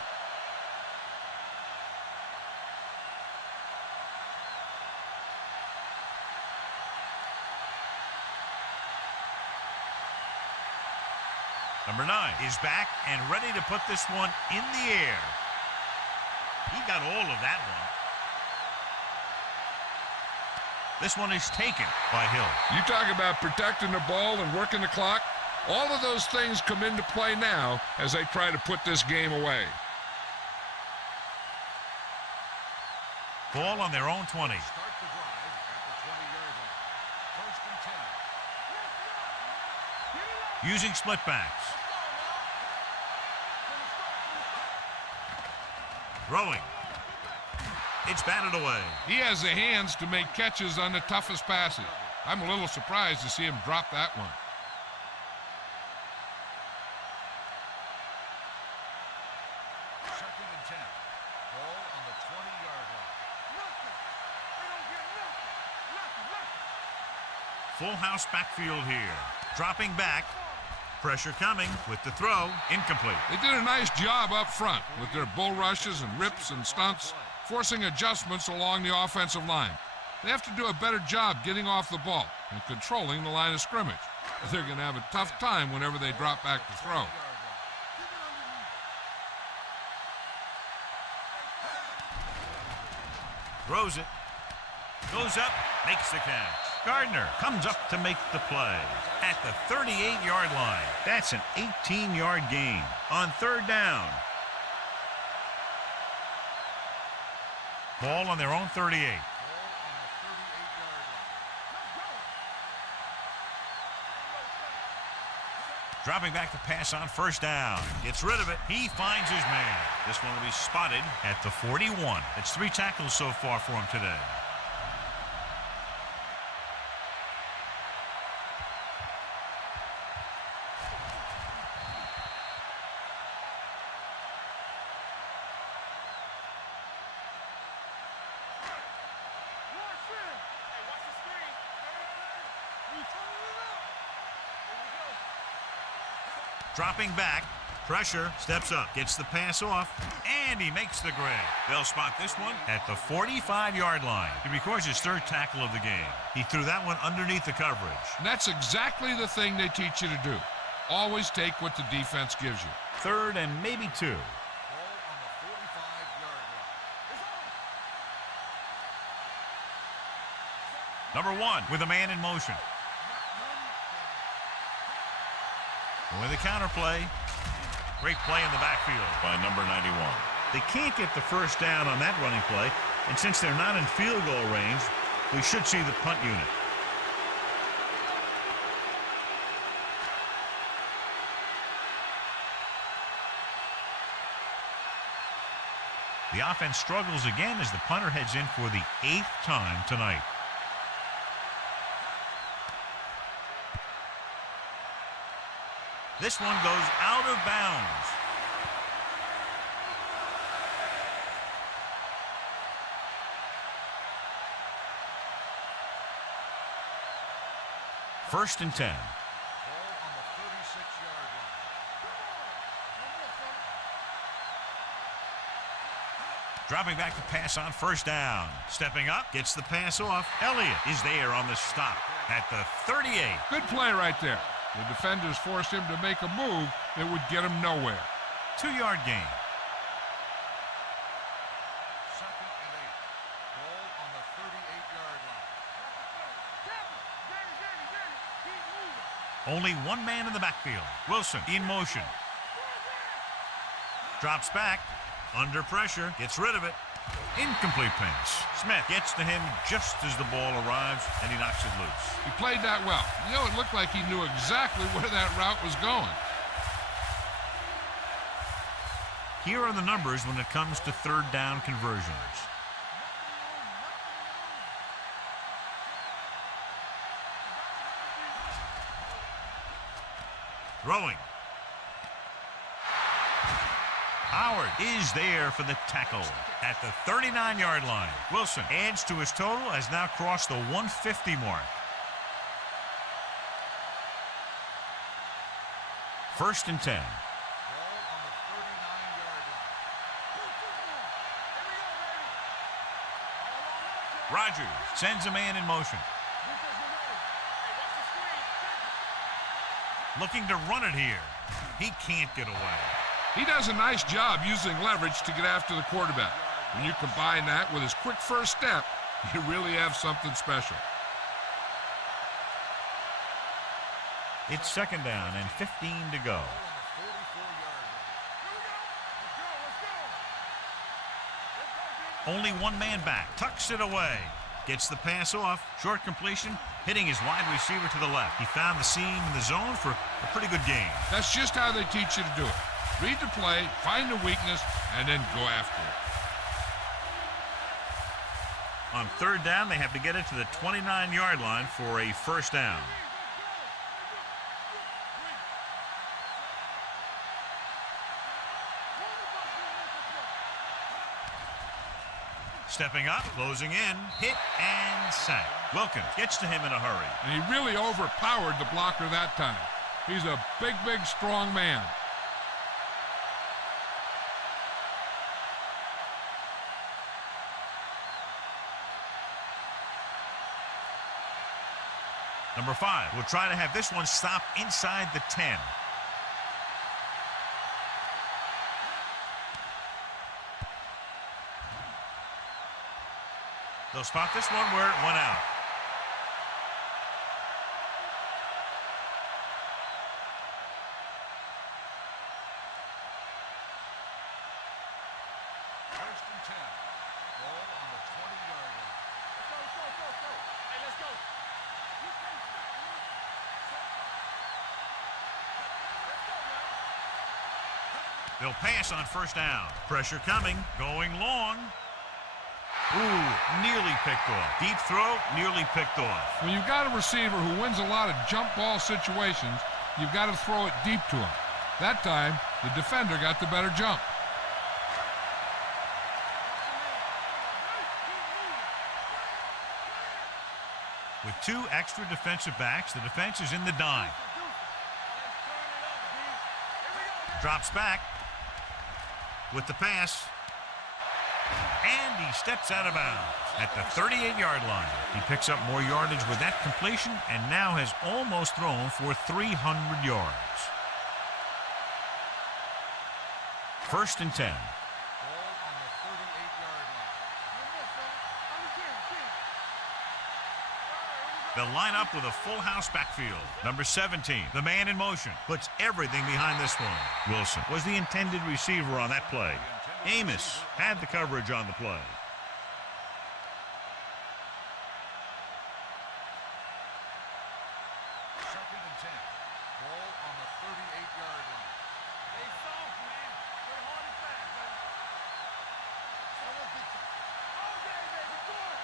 Number 9 is back and ready to put this one in the air. He got all of that one. This one is taken by Hill. You talk about protecting the ball and working the clock. All of those things come into play now as they try to put this game away. Ball on their own 20. Start the drive at the 20-yard line. 1st and 10. Using split backs. Throwing. It's batted away. He has the hands to make catches on the toughest passes. I'm a little surprised to see him drop that one. Second and 10. Ball on the 20-yard line. Full house backfield here. Dropping back. Pressure coming with the throw. Incomplete. They did a nice job up front with their bull rushes and rips and stunts, forcing adjustments along the offensive line. They have to do a better job getting off the ball and controlling the line of scrimmage. They're going to have a tough time whenever they drop back to throw. Throws it. Goes up. Makes the catch. Gardner comes up to make the play at the 38-yard line. That's an 18-yard gain on 3rd down. Ball on their own 38. Dropping back to pass on 1st down. Gets rid of it. He finds his man. This one will be spotted at the 41. It's 3 tackles so far for him today. Dropping back, pressure, steps up, gets the pass off, and he makes the grab. They'll spot this one at the 45-yard line. He records his 3rd tackle of the game. He threw that one underneath the coverage. And that's exactly the thing they teach you to do. Always take what the defense gives you. 3rd and maybe 2. Ball on the 45-yard line. Number 1 with a man in motion. With a counter play. Great play in the backfield by number 91. They can't get the first down on that running play, and since they're not in field goal range, we should see the punt unit. The offense struggles again as the punter heads in for the 8th time tonight. This one goes out of bounds. First and 10. Ball on the 36-yard line. Dropping back to pass on first down. Stepping up, gets the pass off. Elliott is there on the stop at the 38. Good play right there. The defenders forced him to make a move that would get him nowhere. 2-yard gain. Second and 8. Ball on the 38-yard line. Only one man in the backfield. Wilson in motion. Drops back. Under pressure. Gets rid of it. Incomplete pass. Smith gets to him just as the ball arrives, and he knocks it loose. He played that well. You know, it looked like he knew exactly where that route was going. Here are the numbers when it comes to third down conversions. Throwing. Howard is there for the tackle at the 39-yard line. Wilson adds to his total, has now crossed the 150 mark. First and 10. Ball on the 39-yard line. Rodgers sends a man in motion. Looking to run it here. He can't get away. He does a nice job using leverage to get after the quarterback. When you combine that with his quick first step, you really have something special. It's second down and 15 to go. Only one man back. Tucks it away. Gets the pass off. Short completion. Hitting his wide receiver to the left. He found the seam in the zone for a pretty good gain. That's just how they teach you to do it. Read the play, find the weakness, and then go after it. On third down, they have to get it to the 29-yard line for a first down. Stepping up, closing in, hit and sack. Wilkins gets to him in a hurry. And he really overpowered the blocker that time. He's a big, strong man. Number 5 will try to have this one stop inside the 10. They'll spot this one where it went out. First and 10. Ball on the 20-yard line. Let's go. Hey, let's go. You can't stop me. Let's go, man. They'll pass on first down. Pressure coming, going long. Ooh, nearly picked off. Deep throw, nearly picked off. When you've got a receiver who wins a lot of jump ball situations, you've got to throw it deep to him. That time, the defender got the better jump. With 2 extra defensive backs, the defense is in the dime. Drops back with the pass. And he steps out of bounds at the 38-yard line. He picks up more yardage with that completion and now has almost thrown for 300 yards. First and 10. Ball on the 38-yard line. They'll line up with a full house backfield. Number 17, the man in motion, puts everything behind this one. Wilson was the intended receiver on that play. Amos had the coverage on the play. Second and 10. Ball on the 38-yard line. Hey, soft, man. Play hard and fast, baby. Okay, baby, come on.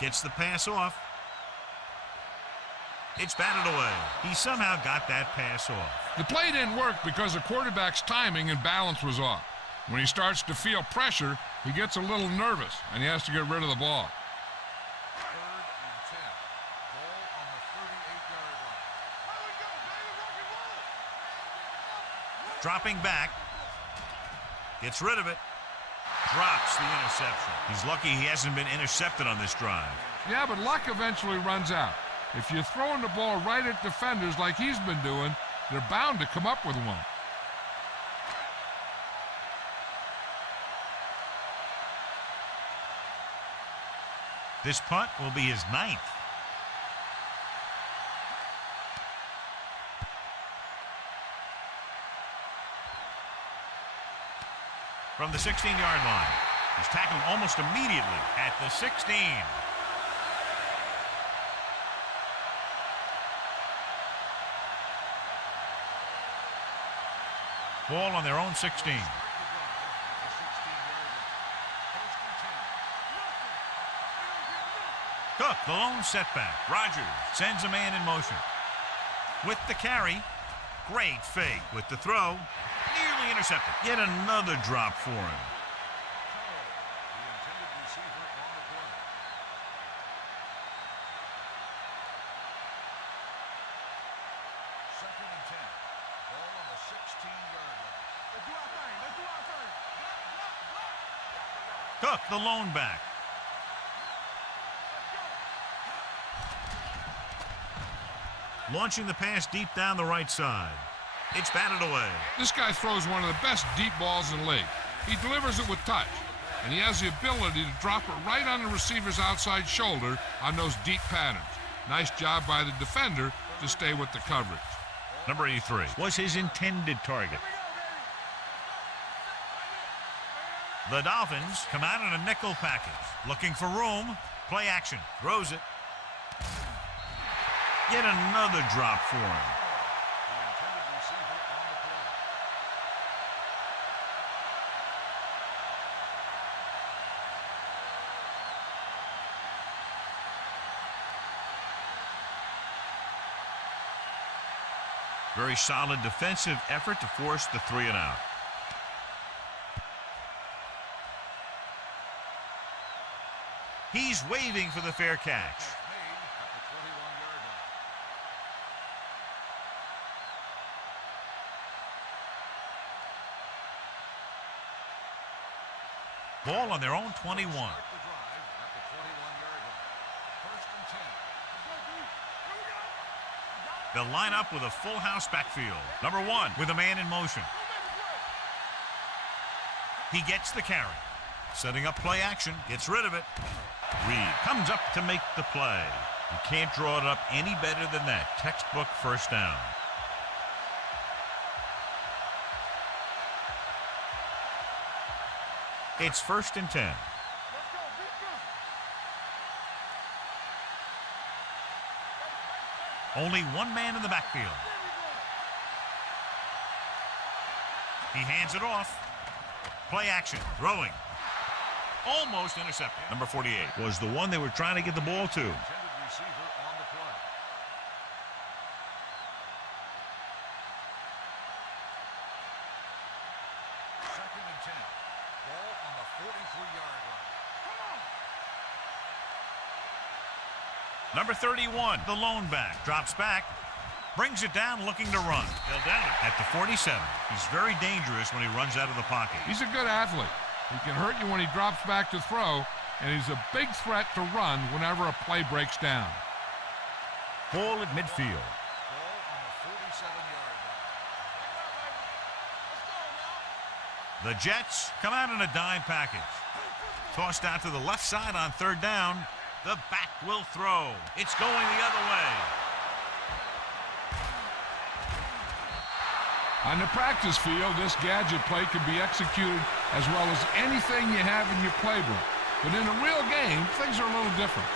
Gets the pass off. It's batted away. He somehow got that pass off. The play didn't work because the quarterback's timing and balance was off. When he starts to feel pressure, he gets a little nervous, and he has to get rid of the ball. Third and 10. Ball on the 38-yard line. Here we go, baby. Rock and roll. Dropping back. Gets rid of it. Drops the interception. He's lucky he hasn't been intercepted on this drive. Yeah, but luck eventually runs out. If you're throwing the ball right at defenders like he's been doing, they're bound to come up with one. This punt will be his 9th. From the 16-yard line. He's tackled almost immediately at the 16. Ball on their own 16. Cook, the lone setback. Rogers sends a man in motion. With the carry, great fake. With the throw, nearly intercepted. Yet another drop for him. The intended receiver on the play. Second and 10. Ball on the 16-yard line. Let's do our thing. Let's do our thing. Cook, the lone back. Launching the pass deep down the right side. It's batted away. This guy throws one of the best deep balls in the league. He delivers it with touch, and he has the ability to drop it right on the receiver's outside shoulder on those deep patterns. Nice job by the defender to stay with the coverage. Number 83 was his intended target. The Dolphins come out in a nickel package. Looking for room. Play action. Throws it. Yet another drop for him. The intended receiver on the play. Very solid defensive effort to force the 3 and out. He's waving for the fair catch. Made at the 21-yard line. Ball on their own 21. Start the drive at the 21-yard line. First and 10. They'll line up with a full house backfield. Number 1 with a man in motion. He gets the carry. Setting up play action. Gets rid of it. Reed comes up to make the play. You can't draw it up any better than that. Textbook first down. It's first and 10. Only one man in the backfield. He hands it off. Play action. Throwing. Almost intercepted. Number 48 was the one they were trying to get the ball to. Intended receiver on the play. Second and 10. Ball on the 43-yard line. Number 31, the lone back, drops back, brings it down looking to run. He'll down it at the 47. He's very dangerous when he runs out of the pocket. He's a good athlete. He can hurt you when he drops back to throw, and he's a big threat to run whenever a play breaks down. Ball at midfield. Ball on the 47-yard line. The Jets come out in a dime package. Tossed out to the left side on third down. The back will throw. It's going the other way. On the practice field, this gadget play can be executed as well as anything you have in your playbook. But in a real game, things are a little different.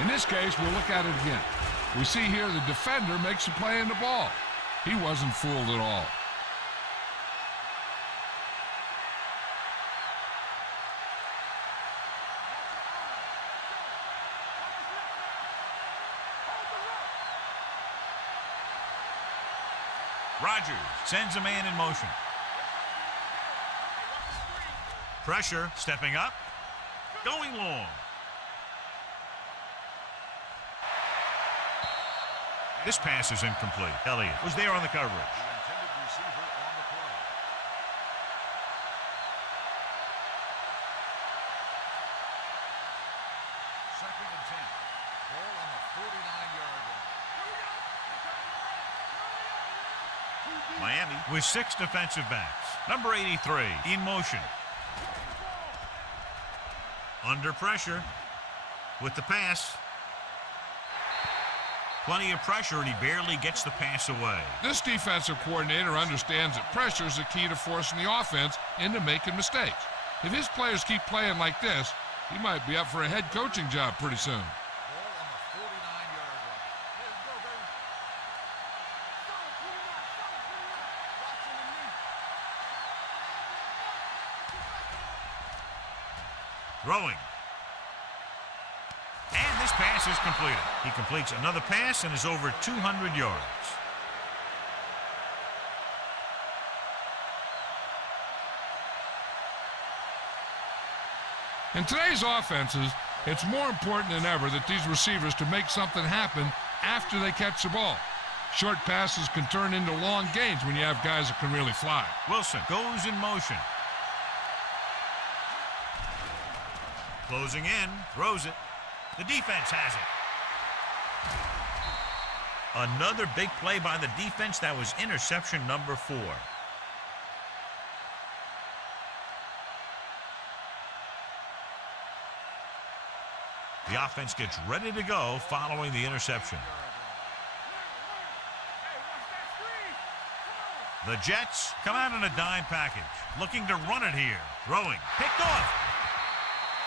In this case, we'll look at it again. We see here the defender makes a play on the ball. He wasn't fooled at all. Rodgers sends a man in motion. Pressure, stepping up, going long. This pass is incomplete. Elliott was there on the coverage. The intended receiver on the play. Second and 10. Ball on the 49-yard line. Miami with 6 defensive backs. Number 83 in motion. Under pressure with the pass. Plenty of pressure, and he barely gets the pass away. This defensive coordinator understands that pressure is the key to forcing the offense into making mistakes. If his players keep playing like this, he might be up for a head coaching job pretty soon. Ball on the 49-yard line. There you go, baby. Solid, put him out, solid, put him out. Watch him and me. Throwing. And this pass is completed. He completes another pass and is over 200 yards. In today's offenses, it's more important than ever that these receivers to make something happen after they catch the ball. Short passes can turn into long gains when you have guys that can really fly. Wilson goes in motion. Closing in, throws it. The defense has it. Another big play by the defense. That was interception number 4. The offense gets ready to go following the interception. The Jets come out in a dime package, looking to run it here. Throwing, picked off.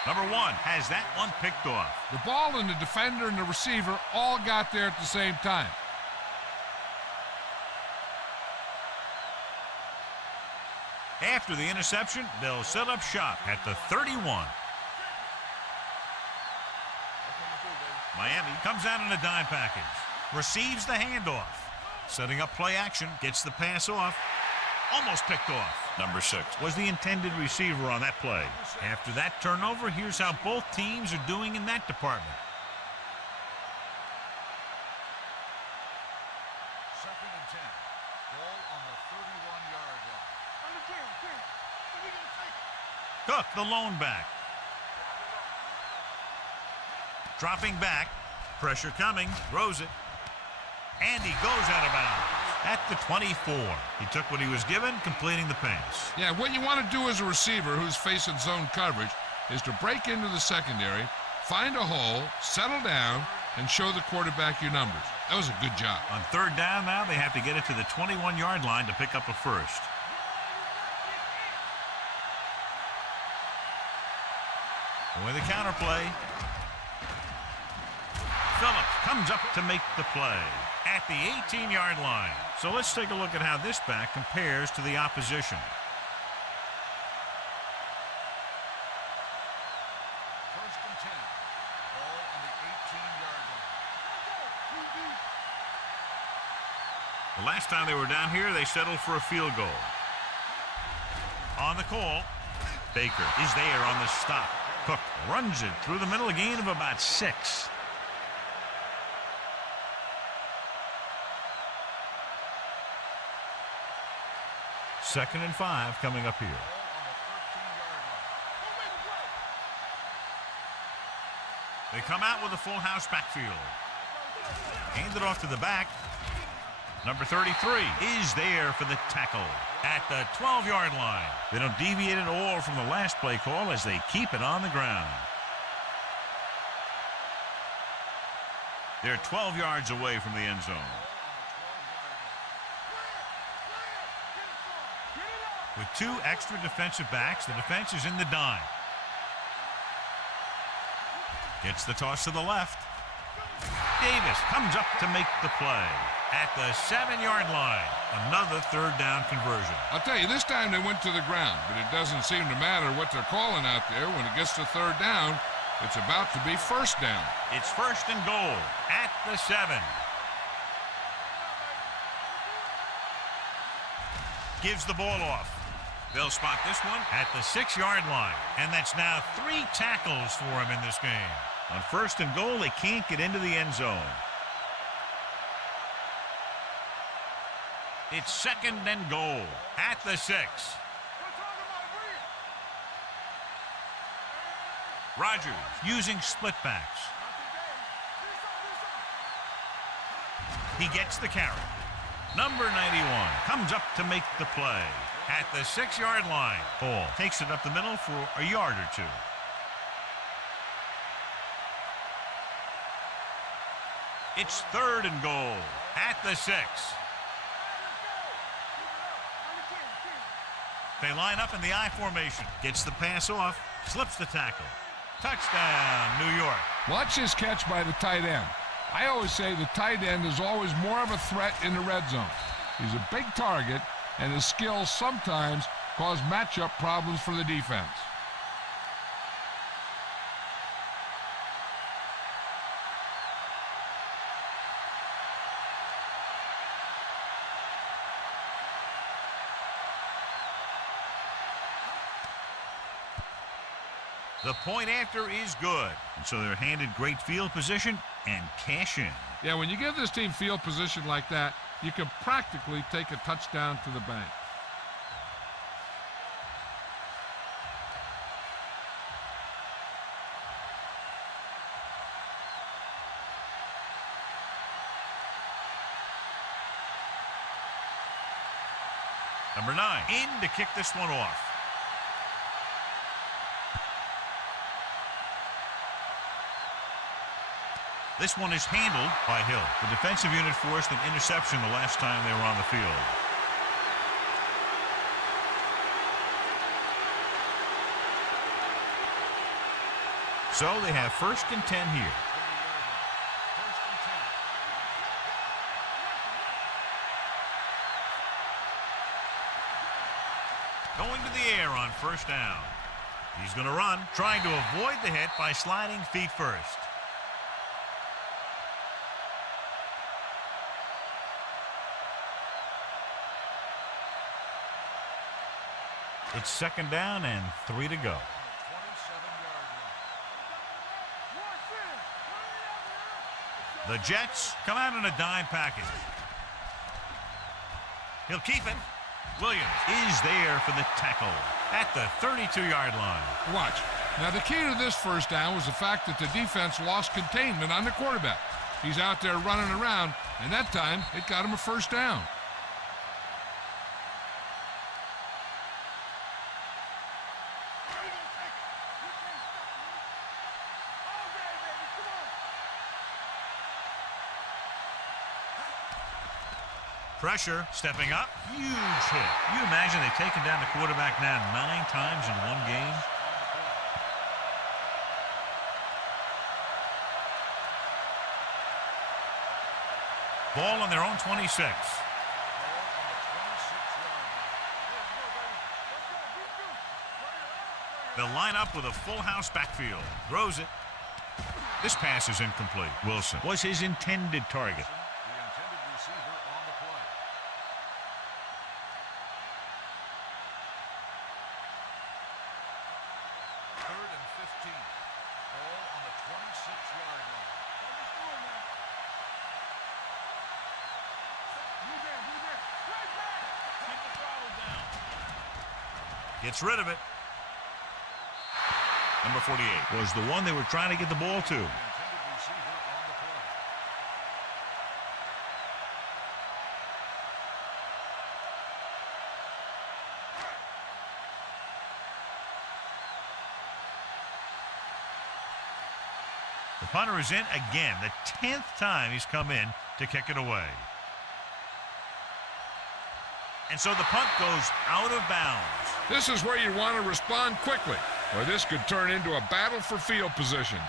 Number 1 has that one picked off. The ball and the defender and the receiver all got there at the same time. After the interception, they'll set up shop at the 31. Miami comes out in a dime package, receives the handoff, setting up play action, gets the pass off, almost picked off. Number 6 was the intended receiver on that play. After that turnover, here's how both teams are doing in that department. Second and 10. Ball on the 31-yard line. Cook, the lone back. Dropping back, pressure coming, throws it, and he goes out of bounds at the 24. He took what he was given, completing the pass. Yeah, what you want to do as a receiver who's facing zone coverage is to break into the secondary, find a hole, settle down, and show the quarterback your numbers. That was a good job. On third down now, they have to get it to the 21-yard line to pick up a first. With a counter play. Phillips comes up to make the play at the 18-yard line. So let's take a look at how this back compares to the opposition. First and 10. Ball on the 18-yard line. The last time they were down here, they settled for a field goal. On the call, Baker is there on the stop. Cook runs it through the middle, a gain of about 6. Second and 5 coming up here. Ball on the 13-yard line. They come out with a full house backfield. Hand it off to the back. Number 33 is there for the tackle at the 12-yard line. They don't deviate at all from the last play call as they keep it on the ground. They're 12 yards away from the end zone. With 2 extra defensive backs, the defense is in the dime. Gets the toss to the left. Davis comes up to make the play at the 7-yard line. Another third down conversion. I'll tell you, this time they went to the ground, but it doesn't seem to matter what they're calling out there. When it gets to third down, it's about to be first down. It's first and goal at the 7. Gives the ball off. They'll spot this one at the 6-yard line. And that's now 3 tackles for him in this game. On first and goal, they can't get into the end zone. It's second and goal at the 6. Rodgers using split backs. He gets the carry. Number 91 comes up to make the play at the 6-yard line. Ball takes it up the middle for a yard or 2. It's third and goal at the 6. They line up in the I formation. Gets the pass off, slips the tackle. Touchdown, New York. Watch this catch by the tight end. I always say the tight end is always more of a threat in the red zone. He's a big target, and his skills sometimes cause matchup problems for the defense. The point after is good. And so they're handed great field position and cash in. Yeah, when you give this team field position like that, you can practically take a touchdown to the bank. Number 9 in to kick this one off. This one is handled by Hill. The defensive unit forced an interception the last time they were on the field. So they have first and 10 here. Going to the air on first down. He's going to run, trying to avoid the hit by sliding feet first. It's second down and 3 to go. The Jets come out in a dime package. He'll keep it. Williams is there for the tackle at the 32-yard line. Watch. Now, the key to this first down was the fact that the defense lost containment on the quarterback. He's out there running around, and that time it got him a first down. Pressure, stepping up, huge hit. You imagine they've taken down the quarterback now 9 times in one game? Ball on their own 26. They'll line up with a full house backfield. Throws it. This pass is incomplete. Wilson was his intended target. Gets rid of it. Number 48 was the one they were trying to get the ball to. The punter is in again, the 10th time he's come in to kick it away. And so the punt goes out of bounds. This is where you want to respond quickly, or this could turn into a battle for field position.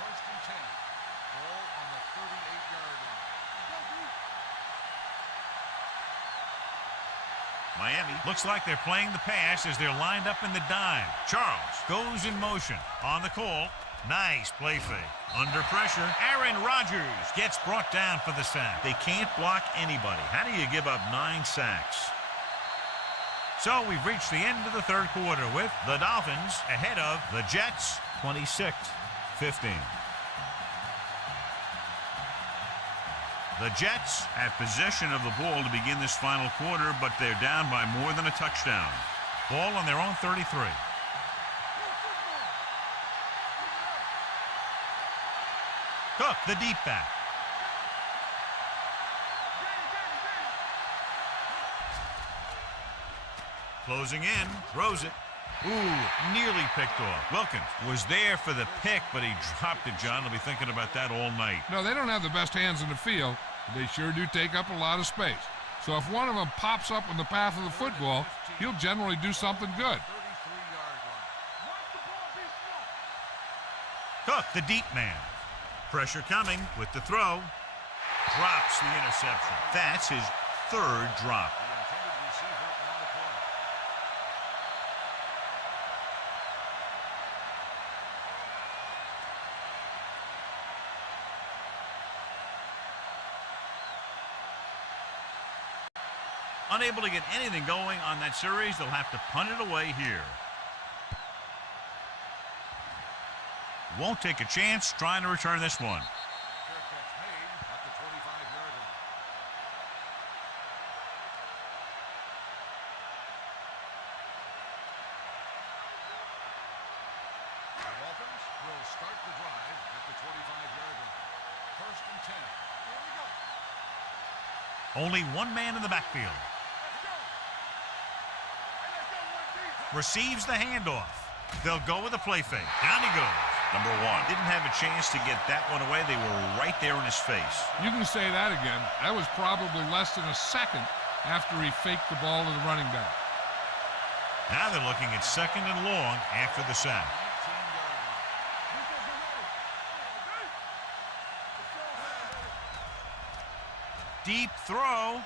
First and 10. Ball on the 38-yard line. Miami looks like they're playing the pass as they're lined up in the dime. Charles goes in motion on the call. Nice play fake. Under pressure, Aaron Rodgers gets brought down for the sack. They can't block anybody. How do you give up 9 sacks? So we've reached the end of the third quarter with the Dolphins ahead of the Jets 26-15. The Jets have possession of the ball to begin this final quarter, but they're down by more than a touchdown. Ball on their own 33. Cook, the deep back. Closing in, throws it. Ooh, nearly picked off. Wilkins was there for the pick, but he dropped it, John. He'll be thinking about that all night. No, they don't have the best hands in the field, but they sure do take up a lot of space. So if one of them pops up in the path of the football, he'll generally do something good. 33-yard line. Cook, the deep man. Pressure coming with the throw. Drops the interception. That's his third drop. The intended receiver on the play. Unable to get anything going on that series, they'll have to punt it away here. Won't take a chance trying to return this one. Fair catch made at the 25-yard line. The Dolphins will start the drive at the 25-yard line. First and 10. Here we go. Only one man in the backfield. Receives the handoff. They'll go with a play fake. Down he goes. Number 1. Didn't have a chance to get that one away. They were right there in his face. You can say that again. That was probably less than a second after he faked the ball to the running back. Now they're looking at second and long after the sack. 19-yard line. Deep throw.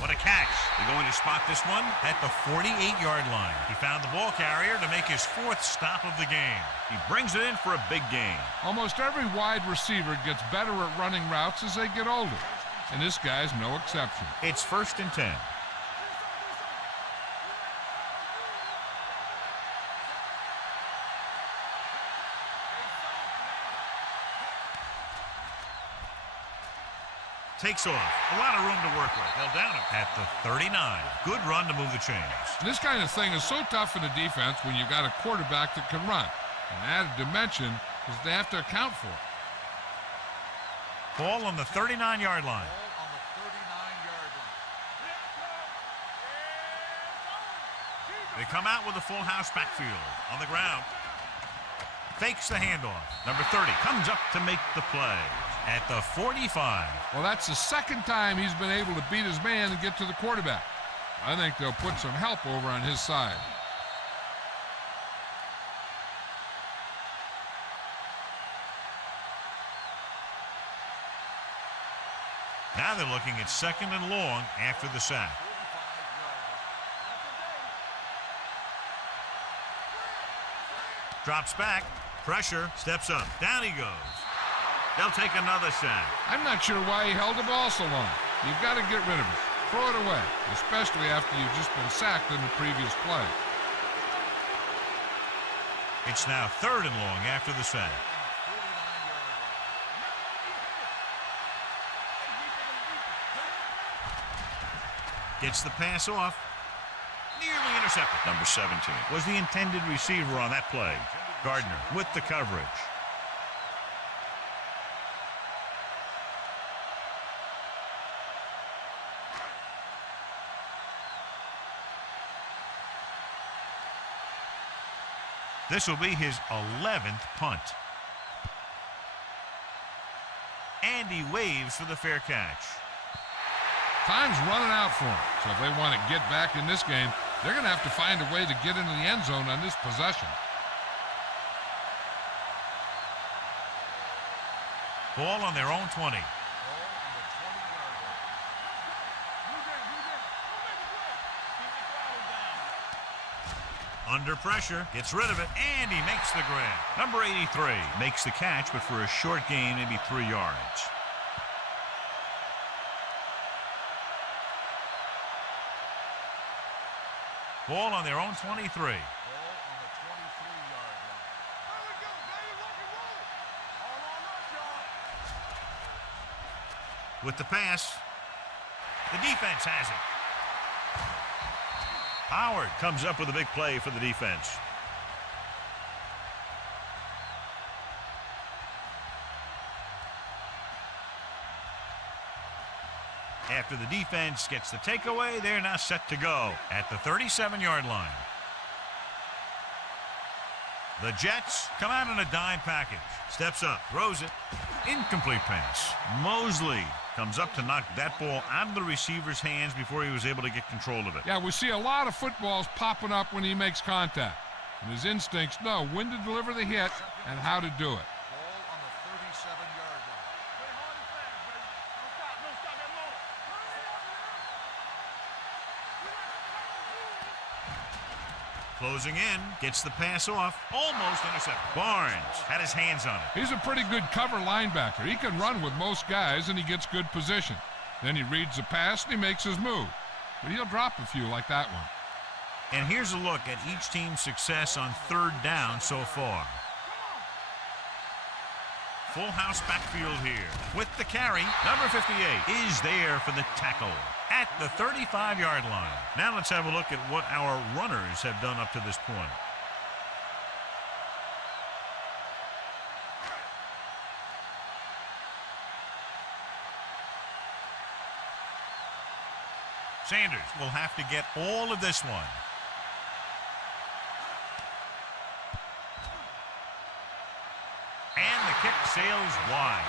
What a catch. They're going to spot this one at the 48-yard line. He found the ball carrier to make his 4th stop of the game. He brings it in for a big gain. Almost every wide receiver gets better at running routes as they get older, and this guy's no exception. It's first and 10. Takes off. A lot of room to work with. They'll down him at the 39. Good run to move the chains. This kind of thing is so tough in the defense when you got a quarterback that can run. An added dimension is they have to account for it. Ball on the 39-yard line. Ball on the 39-yard line. They come out with a full house backfield. On the ground. Fakes the handoff. Number 30 comes up to make the play at the 45. Well, that's the second time he's been able to beat his man and get to the quarterback. I think they'll put some help over on his side. Now they're looking at second and long after the sack. 45-yard line. Drops back. Pressure. Steps up. Down he goes. They'll take another sack. I'm not sure why he held the ball so long. You've got to get rid of it. Throw it away, especially after you've just been sacked in the previous play. It's now third and long after the sack. 49-yard line. Gets the pass off. Nearly intercepted. Number 17 was the intended receiver on that play. Gardner with the coverage. This will be his 11th punt. And he waves for the fair catch. Time's running out for them. So if they want to get back in this game, they're going to have to find a way to get into the end zone on this possession. Ball on their own 20. Under pressure, gets rid of it, and he makes the grab. Number 83 makes the catch, but for a short gain, maybe 3 yards. Ball on their own 23. Ball on the 23-yard line. There we go, baby. Rock and roll. All on us, y'all. With the pass, the defense has it. Howard comes up with a big play for the defense. After the defense gets the takeaway, they're now set to go at the 37-yard line. The Jets come out in a dime package. Steps up, throws it. Incomplete pass. Mosley comes up to knock that ball out of the receiver's hands before he was able to get control of it. Yeah, we see a lot of footballs popping up when he makes contact. And his instincts know when to deliver the hit and how to do it. Ball on the 37-yard line. Play hard and fast, baby. Don't stop that motor. Closing in, gets the pass off, almost intercepted. Barnes had his hands on it. He's a pretty good cover linebacker. He can run with most guys, and he gets good position. Then he reads the pass, and he makes his move. But he'll drop a few like that one. And here's a look at each team's success on third down so far. Full house backfield here. With the carry, number 58 is there for the tackle at the 35-yard line. Now let's have a look at what our runners have done up to this point. Sanders will have to get all of this one. And the kick sails wide.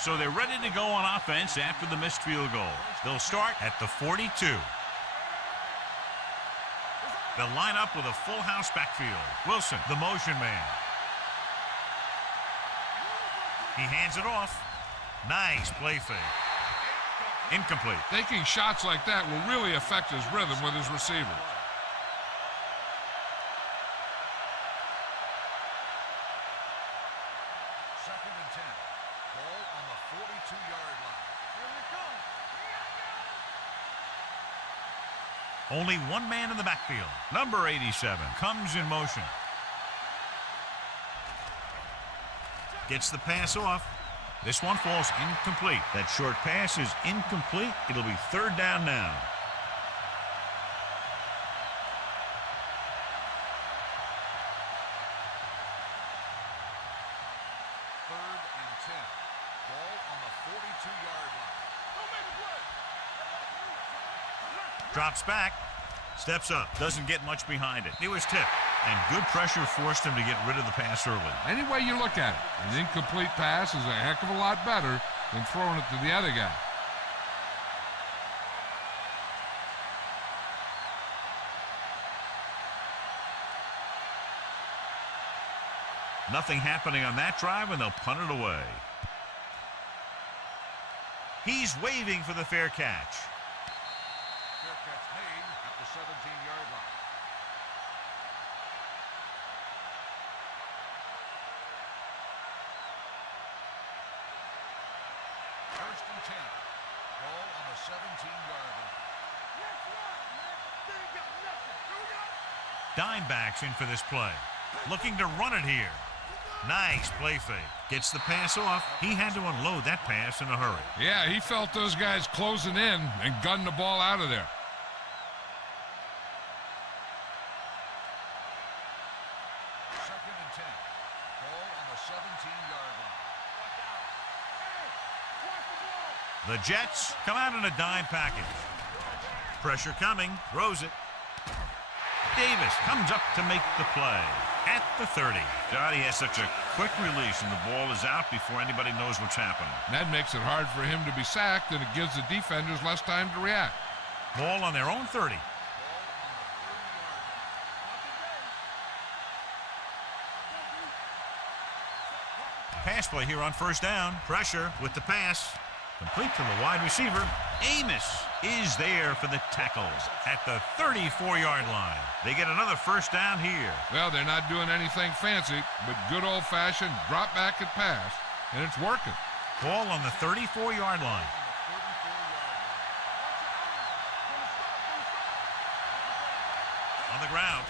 So they're ready to go on offense after the missed field goal. They'll start at the 42. They'll line up with a full house backfield. Wilson, the motion man. He hands it off. Nice play fake. Incomplete. Taking shots like that will really affect his rhythm with his receivers. Second and 10. Ball on the 42-yard line. Here we come. Only one man in the backfield. Number 87 comes in motion. Gets the pass off. This one falls incomplete. That short pass is incomplete. It'll be third down now. Third and 10. Ball on the 42-yard line. Don't make a play. Drops back. Steps up. Doesn't get much behind it. It was tipped. And good pressure forced him to get rid of the pass early. Any way you look at it, an incomplete pass is a heck of a lot better than throwing it to the other guy. Nothing happening on that drive, and they'll punt it away. He's waving for the fair catch. Fair catch made at the 17-yard line. First and 10. Ball on the 17-yard line. Yes, right, man. They ain't got nothing. Here we go. Dimebacks in for this play. Looking to run it here. Nice play fake. Gets the pass off. He had to unload that pass in a hurry. Yeah, he felt those guys closing in and gunned the ball out of there. Second and 10. Ball on the 17-yard line. The Jets come out in a dime package. Pressure coming, throws it. Davis comes up to make the play at the 30. God, he has such a quick release, and the ball is out before anybody knows what's happening. That makes it hard for him to be sacked, and it gives the defenders less time to react. Ball on their own 30. Pass play here on first down. Pressure with the pass. Complete to the wide receiver. Amos is there for the tackle at the 34-yard line. They get another first down here. Well, they're not doing anything fancy, but good old-fashioned drop back and pass, and it's working. Ball on the 34-yard line. On the ground.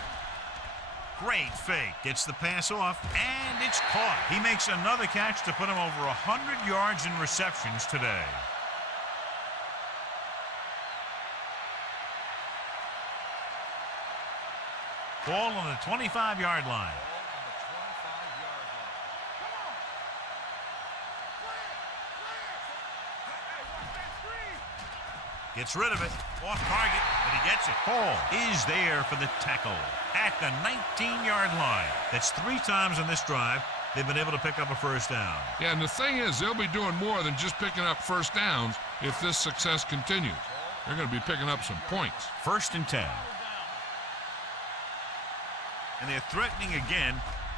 Great fake. Gets the pass off, and it's caught. He makes another catch to put him over 100 yards in receptions today. Ball on the 25-yard line. Gets rid of it. Off target, but he gets it. Hall is there for the tackle at the 19-yard line. That's 3 times on this drive they've been able to pick up a first down. Yeah, and the thing is, they'll be doing more than just picking up first downs if this success continues. They're going to be picking up some points. 1st and 10. And they're threatening again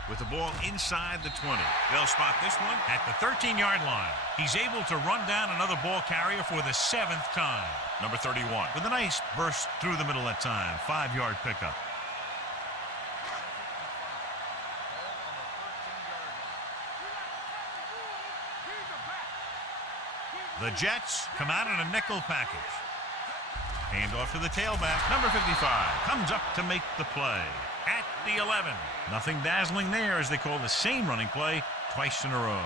with the ball inside the 20. They'll spot this one at the 13-yard line. He's able to run down another ball carrier for the 7th time. Number 31 with a nice burst through the middle that time. 5-yard pickup. The Jets come out in a nickel package. Hand off to the tailback. Number 55 comes up to make the play at the 11. Nothing dazzling there as they call the same running play twice in a row.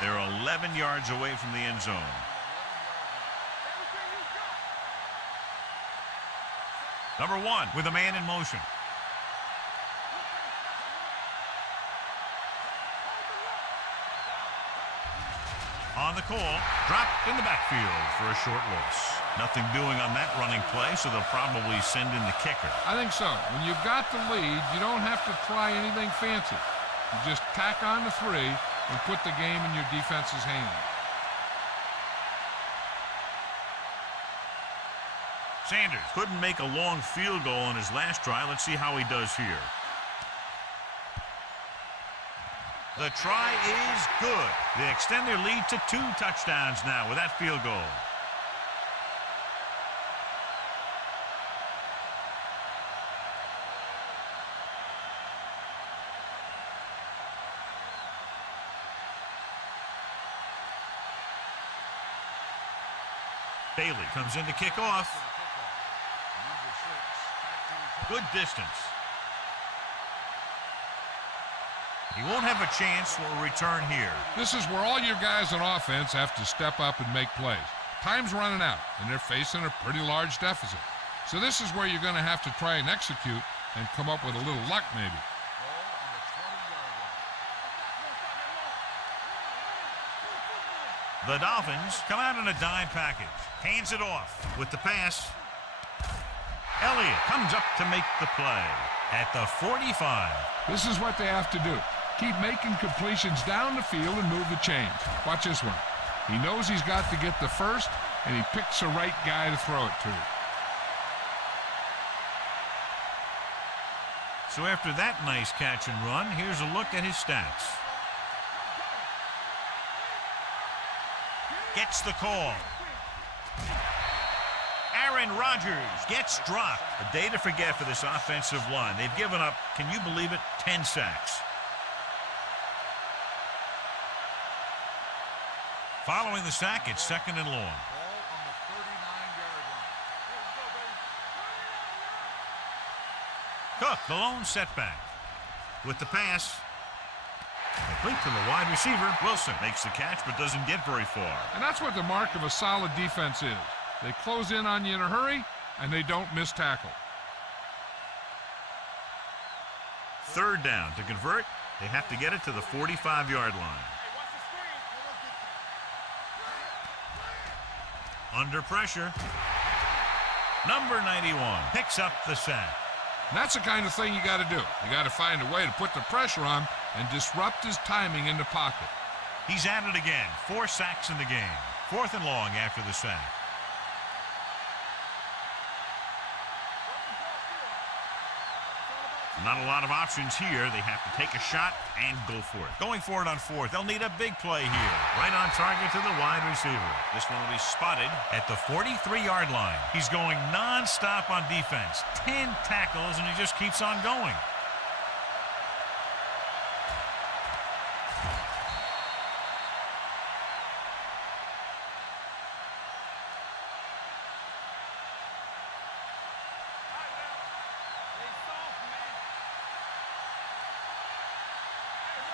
They're 11 yards away from the end zone. Number 1 with a man in motion. On the call, dropped in the backfield for a short loss. Nothing doing on that running play, so they'll probably send in the kicker. I think so. When you've got the lead, you don't have to try anything fancy. You just tack on the 3 and put the game in your defense's hands. Sanders couldn't make a long field goal on his last try. Let's see how he does here. The try is good. They extend their lead to 2 touchdowns now with that field goal. Bailey comes in to kick off. Good distance. He won't have a chance for a return here. This is where all your guys on offense have to step up and make plays. Time's running out, and they're facing a pretty large deficit. So this is where you're going to have to try and execute and come up with a little luck maybe. The Dolphins come out in a dime package. Hands it off with the pass. Elliott comes up to make the play at the 45. This is what they have to do. Keep making completions down the field and move the chains. Watch this one. He knows he's got to get the first, and he picks the right guy to throw it to. So after that nice catch and run, here's a look at his stats. Gets the call. Aaron Rodgers gets dropped. A day to forget for this offensive line. They've given up, can you believe it, 10 sacks. Following the sack, it's 2nd and long. Cook, the lone setback. With the pass. Complete to the wide receiver. Wilson makes the catch but doesn't get very far. And that's what the mark of a solid defense is. They close in on you in a hurry, and they don't miss tackle. 3rd down. To convert, they have to get it to the 45-yard line. Under pressure. Number 91 picks up the sack. And that's the kind of thing you got to do. You got to find a way to put the pressure on and disrupt his timing in the pocket. He's at it again. 4 sacks in the game. 4th and long after the sack. Not a lot of options here. They have to take a shot and go for it. Going for it on 4th. They'll need a big play here. Right on target to the wide receiver. This one will be spotted at the 43-yard line. He's going non-stop on defense. 10 tackles, and he just keeps on going.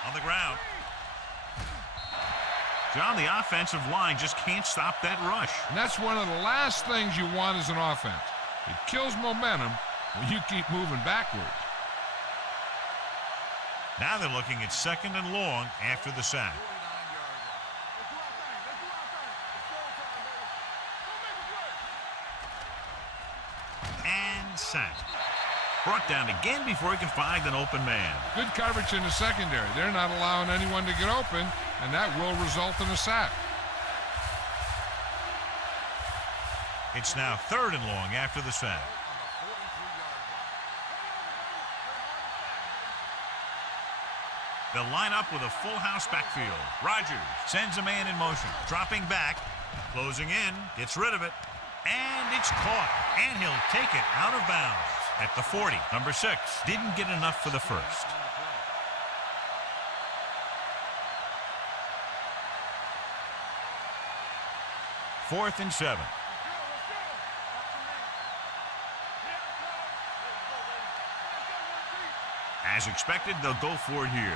On the ground. John, the offensive line just can't stop that rush. And that's one of the last things you want as an offense. It kills momentum when you keep moving backwards. Now they're looking at 2nd and long after the sack. And sack. Brought down again before he can find an open man. Good coverage in the secondary. They're not allowing anyone to get open, and that will result in a sack. It's now 3rd and long after the sack. They'll line up with a full house backfield. Rodgers sends a man in motion. Dropping back, closing in, gets rid of it, and it's caught. And he'll take it out of bounds. At the 40, number 6, didn't get enough for the first. Fourth and 7. As expected, they'll go for it here.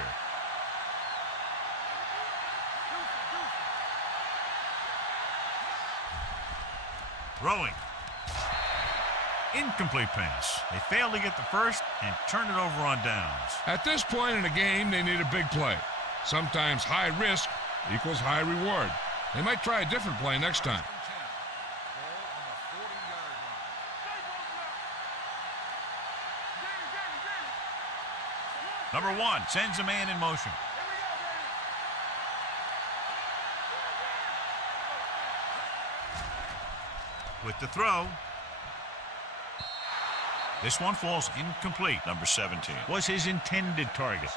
Throwing. Incomplete pass. They fail to get the first and turn it over on downs. At this point in the game, they need a big play. Sometimes high risk equals high reward. They might try a different play next time. Number 1 sends a man in motion. With the throw. This one falls incomplete. Number 17 was his intended target.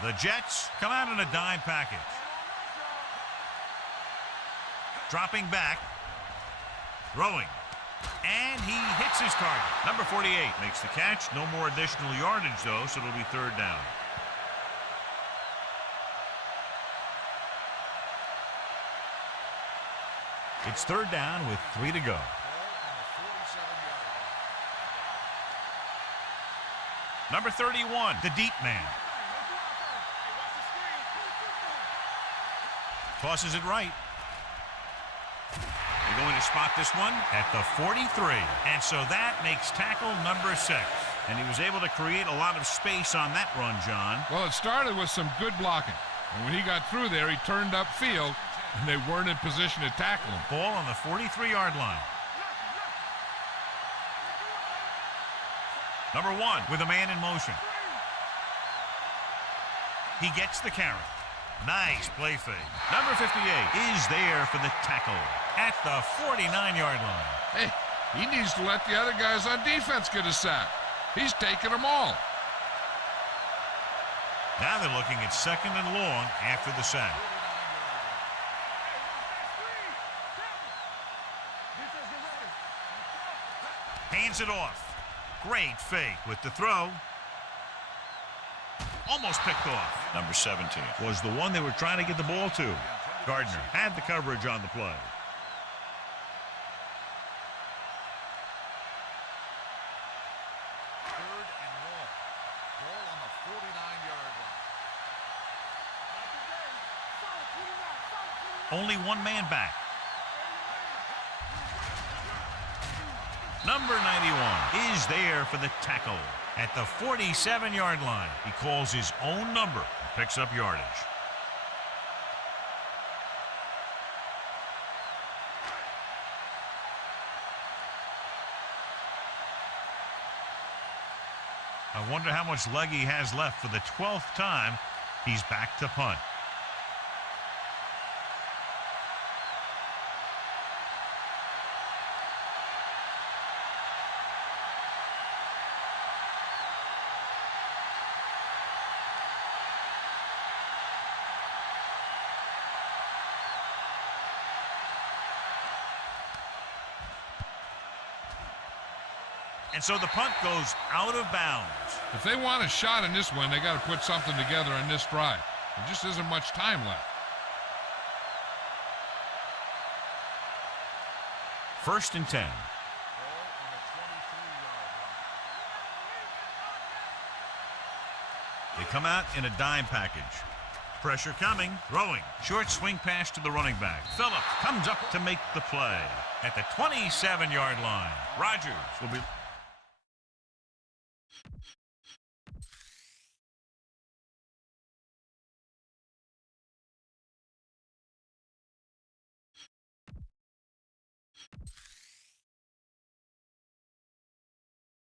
The Jets come out in a dime package. Dropping back. Throwing. And he hits his target. Number 48 makes the catch. No more additional yardage, though, so it'll be 3rd down. It's 3rd down with 3 to go. Number 31, the deep man. Tosses it right. They're going to spot this one at the 43. And so that makes tackle number 6. And he was able to create a lot of space on that run, John. Well, it started with some good blocking. And when he got through there, he turned upfield, and they weren't in position to tackle him. Ball on the 43-yard line. Number 1 with a man in motion. He gets the carry. Nice play fake. Number 58 is there for the tackle at the 49-yard line. Hey, he needs to let the other guys on defense get a sack. He's taking them all. Now they're looking at 2nd and long after the sack. Hands it off. Great fake with the throw. Almost picked off. Number 17 was the one they were trying to get the ball to. Gardner had the coverage on the play. Third and long. Ball on the 49-yard line. Only one man back. Number 91 is there for the tackle. At the 47-yard line, he calls his own number and picks up yardage. I wonder how much leg he has left for the 12th time. He's back to punt. And so the punt goes out of bounds. If they want a shot in this one, they got to put something together on this drive. There just isn't much time left. 1st and 10. Ball on the 23-yard line. They come out in a dime package. Pressure coming, throwing. Short swing pass to the running back. Phillips comes up to make the play. At the 27-yard line, Rodgers will be...